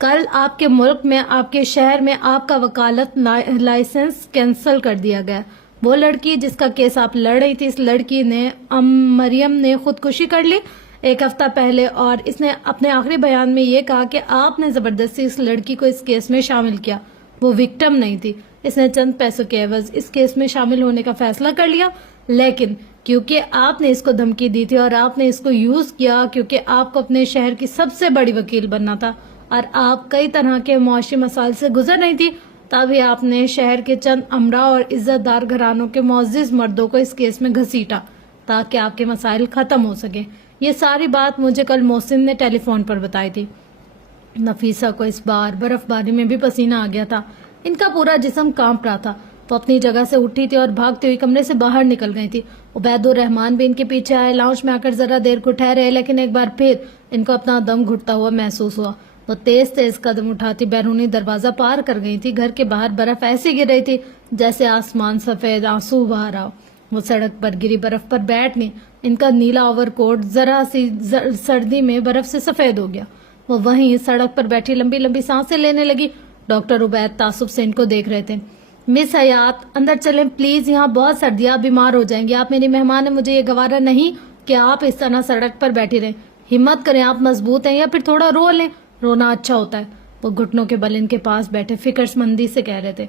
کل آپ کے ملک میں، آپ کے شہر میں آپ کا وکالت لائسنس کینسل کر دیا گیا۔ وہ لڑکی جس کا کیس آپ لڑ رہی تھی، اس لڑکی نے مریم نے خودکشی کر لی 1 ہفتہ پہلے، اور اس نے اپنے آخری بیان میں یہ کہا کہ آپ نے زبردستی اس لڑکی کو اس کیس میں شامل کیا۔ وہ وکٹم نہیں تھی، اس نے چند پیسوں کے عوض اس کیس میں شامل ہونے کا فیصلہ کر لیا، لیکن کیونکہ آپ نے اس کو دھمکی دی تھی اور آپ نے اس کو یوز کیا کیونکہ آپ کو اپنے شہر کی سب سے بڑی وکیل بننا تھا اور آپ کئی طرح کے معاشی مسائل سے گزر رہی تھی، تبھی آپ نے شہر کے چند امراء اور عزت دار گھرانوں کے معزز مردوں کو اس کیس میں گھسیٹا تاکہ آپ کے مسائل ختم ہو سکیں۔ یہ ساری بات مجھے کل محسن نے ٹیلی فون پر بتائی تھی۔ نفیسہ کو اس بار برف باری میں بھی پسینہ آ گیا تھا، ان کا پورا جسم کانپ رہا تھا۔ وہ اپنی جگہ سے اٹھی تھی اور بھاگتے ہوئی کمرے سے باہر نکل گئی تھی۔ عبید الرحمان بھی ان کے پیچھے آئے، لاؤنج میں آ کر ذرا دیر کو ٹھہرے، لیکن ایک بار پھر ان کو اپنا دم گھٹتا ہوا محسوس ہوا۔ وہ تیز تیز قدم اٹھاتی بیرونی دروازہ پار کر گئی تھی۔ گھر کے باہر برف ایسی گر رہی تھی جیسے آسمان سفید آنسو بہا رہا ہو۔ وہ سڑک پر گری برف پر بیٹھ گئی، ان کا نیلا اوور کوٹ ذرا سی سردی میں برف سے سفید ہو گیا۔ وہ وہیں سڑک پر بیٹھی لمبی لمبی سانسیں لینے لگی۔ ڈاکٹر عبید تعصب سے ان کو دیکھ رہے تھے۔ مس حیات اندر چلیں پلیز، یہاں بہت سردی ہے، آپ بیمار ہو جائیں گے، آپ میری مہمان ہیں، مجھے یہ گوارا نہیں کہ آپ اس طرح سڑک پر بیٹھی رہیں۔ ہمت کریں، آپ مضبوط ہیں، یا پھر تھوڑا رو لیں، رونا اچھا ہوتا ہے۔ وہ گھٹنوں کے بل ان کے پاس بیٹھے فکر مندی سے کہہ رہے تھے،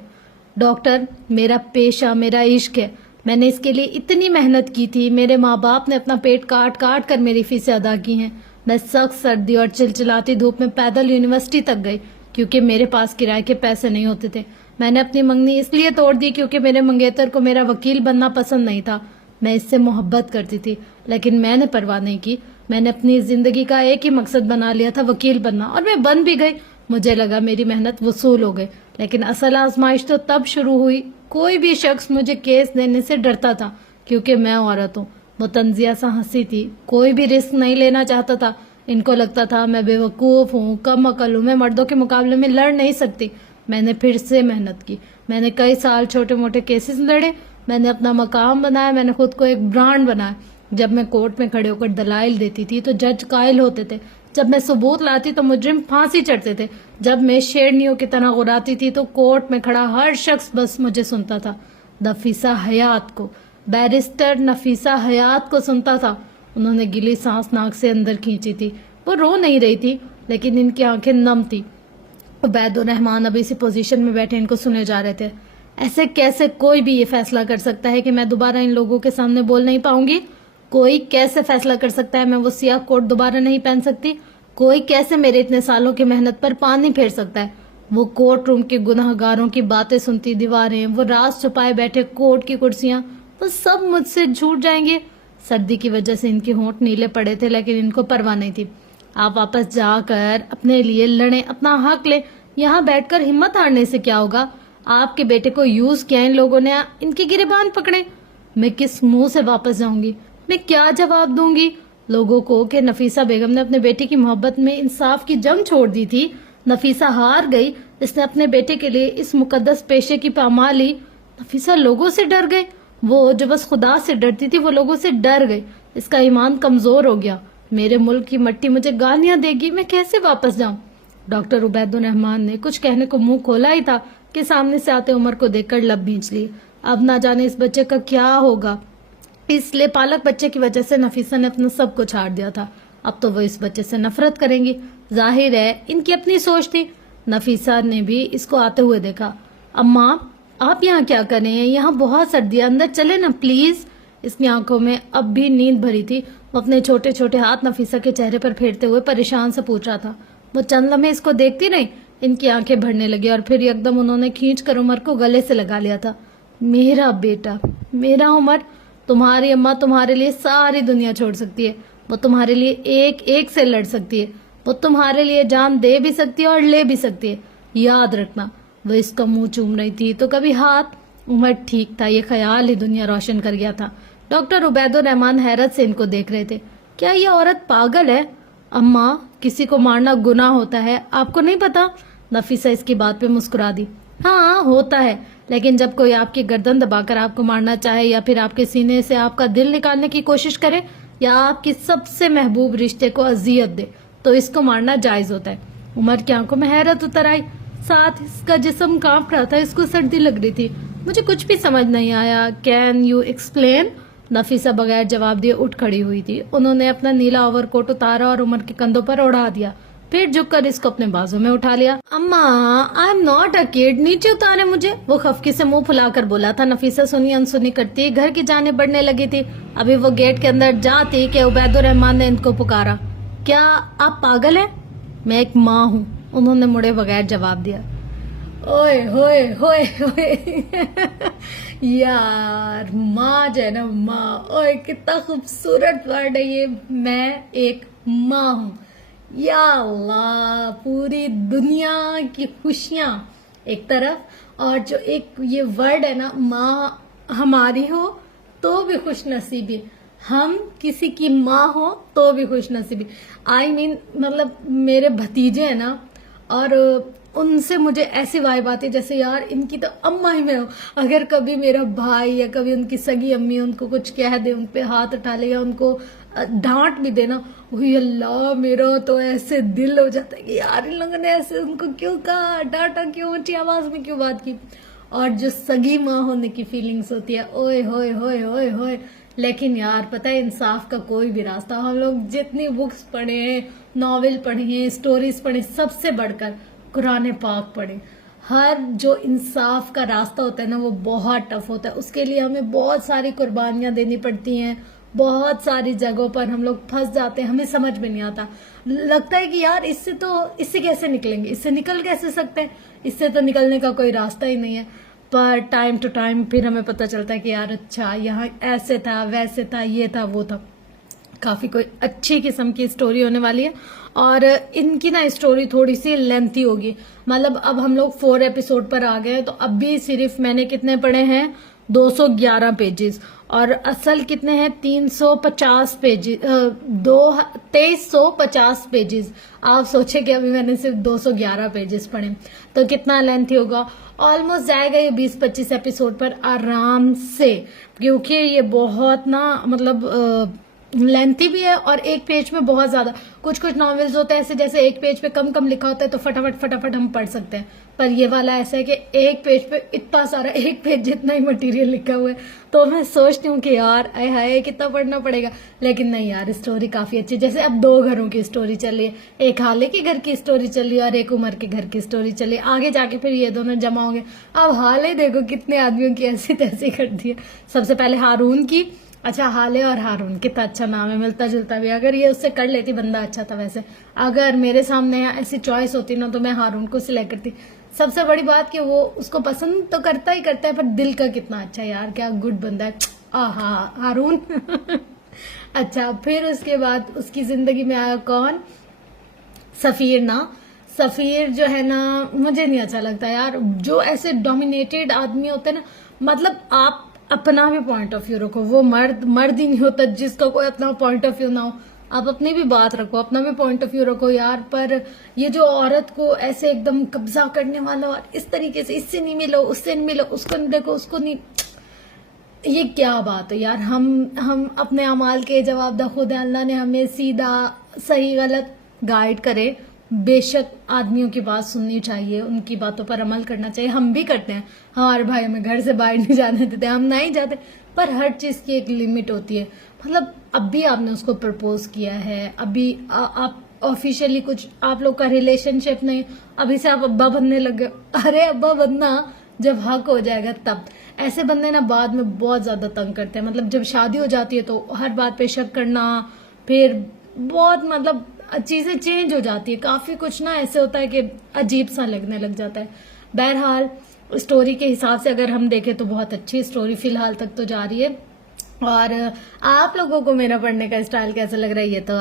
ڈاکٹر میرا پیشہ، میرا عشق ہے، میں نے اس کے لیے اتنی محنت کی تھی، میرے ماں باپ نے اپنا پیٹ کاٹ کاٹ کر میری فیسیں ادا کی ہیں، میں سخت سردی اور چلچلاتی دھوپ میں پیدل یونیورسٹی تک گئی کیونکہ میرے پاس کرائے کے پیسے نہیں ہوتے تھے، میں نے اپنی منگنی اس لیے توڑ دی کیونکہ میرے منگیتر کو میرا وکیل بننا پسند نہیں تھا، میں اس سے محبت کرتی تھی لیکن میں نے پرواہ نہیں کی، میں نے اپنی زندگی کا ایک ہی مقصد بنا لیا تھا، وکیل بننا، اور میں بن بھی گئی، مجھے لگا میری محنت وصول ہو گئی، لیکن اصل آزمائش تو تب شروع ہوئی، کوئی بھی شخص مجھے کیس دینے سے ڈرتا تھا کیونکہ میں عورت ہوں۔ وہ تنزیہ سا ہنسی تھی، کوئی بھی رسک نہیں لینا چاہتا تھا، ان کو لگتا تھا میں بے وقوف ہوں، کم عقل ہوں، میں مردوں کے مقابلے میں لڑ نہیں سکتی۔ میں نے پھر سے محنت کی، میں نے کئی سال چھوٹے موٹے کیسز لڑے، میں نے اپنا مقام بنایا، میں نے خود کو ایک برانڈ بنایا۔ جب میں کورٹ میں کھڑے ہو کر دلائل دیتی تھی تو جج قائل ہوتے تھے، جب میں ثبوت لاتی تو مجرم پھانسی چڑھتے تھے، جب میں شیرنیوں کی طرح غراتی تھی تو کورٹ میں کھڑا ہر شخص بس مجھے سنتا تھا۔ نفیسہ حیات کو، بیرسٹر نفیسہ حیات کو سنتا تھا۔ انہوں نے گلی سانس ناک سے اندر کھینچی تھی، وہ رو نہیں رہی تھی لیکن ان کی آنکھیں نم تھی۔ عبید الرحمان اب اسی پوزیشن میں بیٹھے ان کو سنے جا رہے تھے۔ ایسے کیسے کوئی بھی یہ فیصلہ کر سکتا ہے کہ میں دوبارہ ان لوگوں کے سامنے بول نہیں پاؤں گی؟ کوئی کیسے فیصلہ کر سکتا ہے میں وہ سیاہ کوٹ دوبارہ نہیں پہن سکتی؟ کوئی کیسے میرے اتنے سالوں کی محنت پر پانی پھیر سکتا ہے؟ وہ کورٹ روم کے گناہ گاروں کی باتیں سنتی دیواریں، وہ راز چھپائے بیٹھے کورٹ کی کرسیاں، وہ سب مجھ سے جھوٹ جائیں گے۔ سردی کی وجہ سے ان کے ہونٹ نیلے پڑے تھے لیکن ان کو پرواہ نہیں تھی۔ آپ واپس جا کر اپنے لیے لڑیں، اپنا حق لیں، یہاں بیٹھ کر ہمت ہارنے سے کیا ہوگا؟ آپ کے بیٹے کو یوز کیا ان لوگوں نے، ان کی گریبان پکڑے۔ میں کس منہ سے واپس جاؤں گی؟ میں کیا جواب دوں گی لوگوں کو کہ نفیسہ بیگم نے اپنے بیٹے کی محبت میں انصاف کی جنگ چھوڑ دی تھی؟ نفیسہ ہار گئی، اس نے اپنے بیٹے کے لیے اس مقدس پیشے کی پامال لی۔ نفیسہ لوگوں سے ڈر گئی، وہ جو بس خدا سے ڈرتی تھی وہ لوگوں سے ڈر گئی، اس کا ایمان کمزور ہو گیا۔ میرے ملک کی مٹی مجھے گالیاں دے گی, میں کیسے واپس جاؤں. ڈاکٹر عبید الرحمان نے کچھ کہنے کو منہ کھولا ہی تھا کہ سامنے سے آتے عمر کو دیکھ کر لب بھینچ لی. اب نہ جانے اس بچے کا کیا ہوگا. اس لیے پالک بچے کی وجہ سے نفیسہ نے اپنا سب کچھ چھاڑ دیا تھا. اب تو وہ اس بچے سے نفرت کریں گی. ظاہر ہے ان کی اپنی سوچ تھی. نفیسہ نے بھی اس کو آتے ہوئے دیکھا. اماں آپ یہاں کیا کر رہے ہیں؟ یہاں بہت سردی ہے, اندر چلے نا پلیز. اس کی آنکھوں میں اب بھی نیند بھری تھی. وہ اپنے چھوٹے چھوٹے ہاتھ نفیسہ کے چہرے پر پھیرتے ہوئے پریشان سے پوچھ رہا تھا. وہ چند لمحے اس کو دیکھتی رہی. ان کی آنکھیں بھرنے لگی اور پھر یکدم انہوں نے کھینچ کر عمر کو گلے سے لگا لیا تھا. میرا بیٹا, میرا عمر, تمہاری اماں تمہارے لیے ساری دنیا چھوڑ سکتی ہے. وہ تمہارے لیے ایک ایک سے لڑ سکتی ہے. وہ تمہارے لیے جان دے بھی سکتی ہے اور لے بھی سکتی ہے. یاد رکھنا. وہ اس کا منہ چوم رہی تھی تو کبھی ہاتھ. عمر ٹھیک تھا, یہ خیال ہی دنیا روشن کر گیا تھا. ڈاکٹر عبید الرحمان حیرت سے ان کو دیکھ رہے تھے. کیا یہ عورت پاگل ہے؟ اماں کسی کو مارنا گناہ ہوتا ہے, آپ کو نہیں پتا؟ نفیسہ اس کی بات پہ مسکرا دی. ہاں ہوتا ہے, لیکن جب کوئی آپ کی گردن دبا کر آپ کو مارنا چاہے یا پھر آپ کے سینے سے آپ کا دل نکالنے کی کوشش کرے یا آپ کی سب سے محبوب رشتے کو اذیت دے تو اس کو مارنا جائز ہوتا ہے. عمر کی آنکھوں میں حیرت اتر آئی, ساتھ اس کا جسم کانپ رہا تھا. اس کو سردی لگ رہی تھی. مجھے کچھ بھی سمجھ نہیں آیا. Can you explain? نفیسہ بغیر جواب دیے اٹھ کھڑی ہوئی تھی. انہوں نے اپنا نیلا اوور کوٹ اتارا اور عمر کے کندھوں پر اڑا دیا. پھر جھک کر اس کو اپنے بازو میں اٹھا لیا. اماں آئی ایم ناٹ اے کڈ, نیچے اتارے مجھے, وہ خفگی سے منہ پھلا کر بولا تھا. نفیسہ سنی انسنی کرتی گھر کی جانب بڑھنے لگی تھی. ابھی وہ گیٹ کے اندر جاتی کہ عبید الرحمان نے ان کو پکارا. کیا آپ پاگل ہیں؟ میں ایک ماں ہوں, انہوں نے مڑے بغیر جواب دیا. اوئے ہوئے ہوئے ہوئے یار, ماں جو ہے نا, ماں, اوئے کتنا خوبصورت ورڈ ہے یہ. میں ایک ماں ہوں. یا اللہ, پوری دنیا کی خوشیاں ایک طرف اور جو ایک یہ ورڈ ہے نا ماں ہماری ہو تو بھی خوش نصیبی, ہم کسی کی ماں ہو تو بھی خوش نصیبی. آئی مین مطلب میرے بھتیجے ہیں نا, اور ان سے مجھے ایسی وائب آتی ہے جیسے یار ان کی تو اماں ہی میں ہوں. اگر کبھی میرا بھائی یا کبھی ان کی سگی امی ان کو کچھ کہہ دے, ان پہ ہاتھ اٹھا لے یا ان کو ڈانٹ بھی دینا, وہی اللہ میرا تو ایسے دل ہو جاتا ہے کہ یار ان لوگوں نے ایسے ان کو کیوں کہا, ڈانٹا کیوں, اونچی آواز میں کیوں بات کی. اور جو سگی ماں ہونے کی فیلنگز ہوتی ہے, اوئے ہوئے ہوئے ہوئے ہوئے. لیکن یار پتہ ہے انصاف کا کوئی بھی راستہ, ہم لوگ جتنی بکس پڑھے ہیں, ناول پڑھے ہیں, اسٹوریز پڑھے, سب سے بڑھ کر قرآن پاک پڑھے. ہر جو انصاف کا راستہ ہوتا ہے نا وہ بہت ٹف ہوتا ہے. اس کے لیے ہمیں بہت ساری قربانیاں دینی پڑتی ہیں. بہت ساری جگہوں پر ہم لوگ پھنس جاتے ہیں, ہمیں سمجھ میں نہیں آتا. لگتا ہے کہ یار اس سے کیسے نکلیں گے, اس سے نکل کیسے سکتے ہیں, اس سے تو نکلنے کا کوئی راستہ ہی نہیں ہے. پر ٹائم ٹو ٹائم پھر ہمیں پتہ چلتا ہے کہ یار اچھا یہاں ایسے تھا, ویسے تھا, یہ تھا, وہ تھا. کافی کوئی اچھی قسم کی اسٹوری ہونے والی ہے. اور ان کی نا اسٹوری تھوڑی سی لینتھی ہوگی. مطلب اب ہم لوگ 4 ایپیسوڈ پر آ گئے تو اب بھی صرف میں نے کتنے پڑھے ہیں, 211 پیجز, اور اصل کتنے ہیں 350 پیجز, 2350 پیجز. آپ سوچیں کہ ابھی میں نے صرف 211 پیجز پڑھے تو کتنا لینتھی ہوگا. آلموسٹ جائے گا یہ 20-25 ایپیسوڈ پر آرام سے, کیونکہ یہ بہت نا مطلب لینتھی بھی ہے اور ایک پیج میں بہت زیادہ. کچھ ناولز ہوتے ہیں ایسے جیسے ایک پیج پہ کم لکھا ہوتا ہے تو فٹافٹ ہم پڑھ سکتے ہیں, پر یہ والا ایسا ہے کہ ایک پیج پہ اتنا سارا, ایک پیج جتنا ہی مٹیریل لکھا ہوا ہے. تو میں سوچتی ہوں کہ یار اے ہائے کتنا پڑھنا پڑے گا, لیکن نہیں یار اسٹوری کافی اچھی. جیسے اب 2 گھروں کی اسٹوری چل رہی ہے, ایک حالے کے گھر کی اسٹوری چل رہی ہے اور ایک عمر کے گھر کی اسٹوری چل رہی ہے. آگے جا کے پھر یہ دونوں جمع ہوں گے. اب حالے دیکھو کتنے آدمیوں کی ایسی تیسی کر دی ہے. سب سے پہلے ہارون کی, اچھا حالے اور ہارون کتنا اچھا نام ہے, ملتا جلتا بھی. اگر یہ اس سے کر لیتی بندہ اچھا تھا. ویسے اگر میرے سامنے ایسی چوائس ہوتی نا تو میں ہارون کو سلیکٹ کرتی. سب سے بڑی بات کہ وہ اس کو پسند تو کرتا ہی کرتا ہے, پر دل کا کتنا اچھا ہے یار, کیا گڈ بندہ ہے. آہا ہارون. اچھا پھر اس کے بعد اس کی زندگی میں آیا کون, سفیر نا. سفیر جو ہے نا مجھے نہیں اچھا لگتا یار, جو ایسے ڈومینیٹڈ آدمی ہوتے ہیں نا, مطلب آپ اپنا بھی پوائنٹ آف ویو رکھو. وہ مرد ہی نہیں ہوتا جس کا کوئی اپنا پوائنٹ آف ویو نہ ہو. آپ اپنی بھی بات رکھو, اپنا بھی پوائنٹ آف ویو رکھو یار. پر یہ جو عورت کو ایسے ایک دم قبضہ کرنے والا اور اس طریقے سے, اس سے نہیں ملو, اس سے نہیں ملو, اس کو نہیں دیکھو, اس کو نہیں, یہ کیا بات ہے یار، ہم اپنے اعمال کے جواب دہ خود ہیں، اللہ نے ہمیں سیدھا صحیح غلط گائیڈ کرے. بے شک آدمیوں کی بات سننی چاہیے، ان کی باتوں پر عمل کرنا چاہیے، ہم بھی کرتے ہیں. ہمارے بھائی ہمیں گھر سے باہر نہیں جانے دیتے، ہم نہیں جاتے، پر ہر چیز کی ایک لمٹ ہوتی ہے. مطلب اب بھی آپ نے اس کو پرپوز کیا ہے، ابھی آپ آفیشیلی کچھ آپ لوگ کا ریلیشن شپ نہیں، ابھی سے آپ ابا بننے لگے. ارے ابا بننا جب حق ہو جائے گا تب. ایسے بندے نا بعد میں بہت زیادہ تنگ کرتے ہیں، مطلب جب شادی ہو جاتی ہے تو ہر بات پہ شک کرنا، پھر بہت مطلب چیزیں چینج ہو جاتی ہے، کافی کچھ نا ایسے ہوتا ہے کہ عجیب سا لگنے لگ جاتا ہے. بہرحال اسٹوری کے حساب سے اگر ہم دیکھیں تو بہت اچھی اسٹوری فی الحال تک تو جا رہی ہے. اور آپ لوگوں کو میرا پڑھنے کا اسٹائل کیسا لگ رہا ہے یہ تو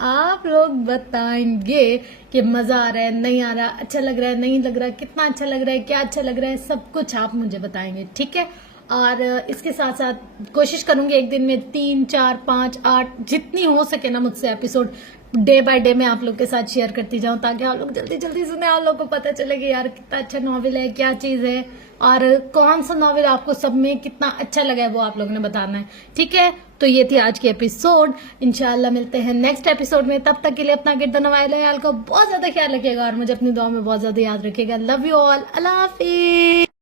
آپ لوگ بتائیں گے کہ مزہ آ رہا ہے نہیں آ رہا، اچھا لگ رہا ہے نہیں لگ رہا، کتنا اچھا لگ رہا ہے، کیا اچھا لگ رہا ہے، سب کچھ آپ مجھے بتائیں گے، ٹھیک ہے. اور اس کے ساتھ ساتھ کوشش کروں گی ایک دن میں 3 4 5 8 جتنی ہو سکے نا مجھ سے ایپیسوڈ ڈے بائی ڈے میں آپ لوگ کے ساتھ شیئر کرتی جاؤں، تاکہ آپ لوگ جلدی جلدی سنیں، آپ لوگ کو پتہ چلے کہ یار کتنا اچھا ناول ہے، کیا چیز ہے، اور کون سا ناول آپ کو سب میں کتنا اچھا لگا ہے وہ آپ لوگوں نے بتانا ہے، ٹھیک ہے. تو یہ تھی آج کی ایپیسوڈ. انشاءاللہ ملتے ہیں نیکسٹ ایپیسوڈ میں، تب تک کے لیے اپنا گرد نوائل خیال کا بہت زیادہ خیال رکھیے گا، اور مجھے اپنی دعا میں بہت زیادہ یاد رکھیے گا. لو یو آل، اللہ حافظ.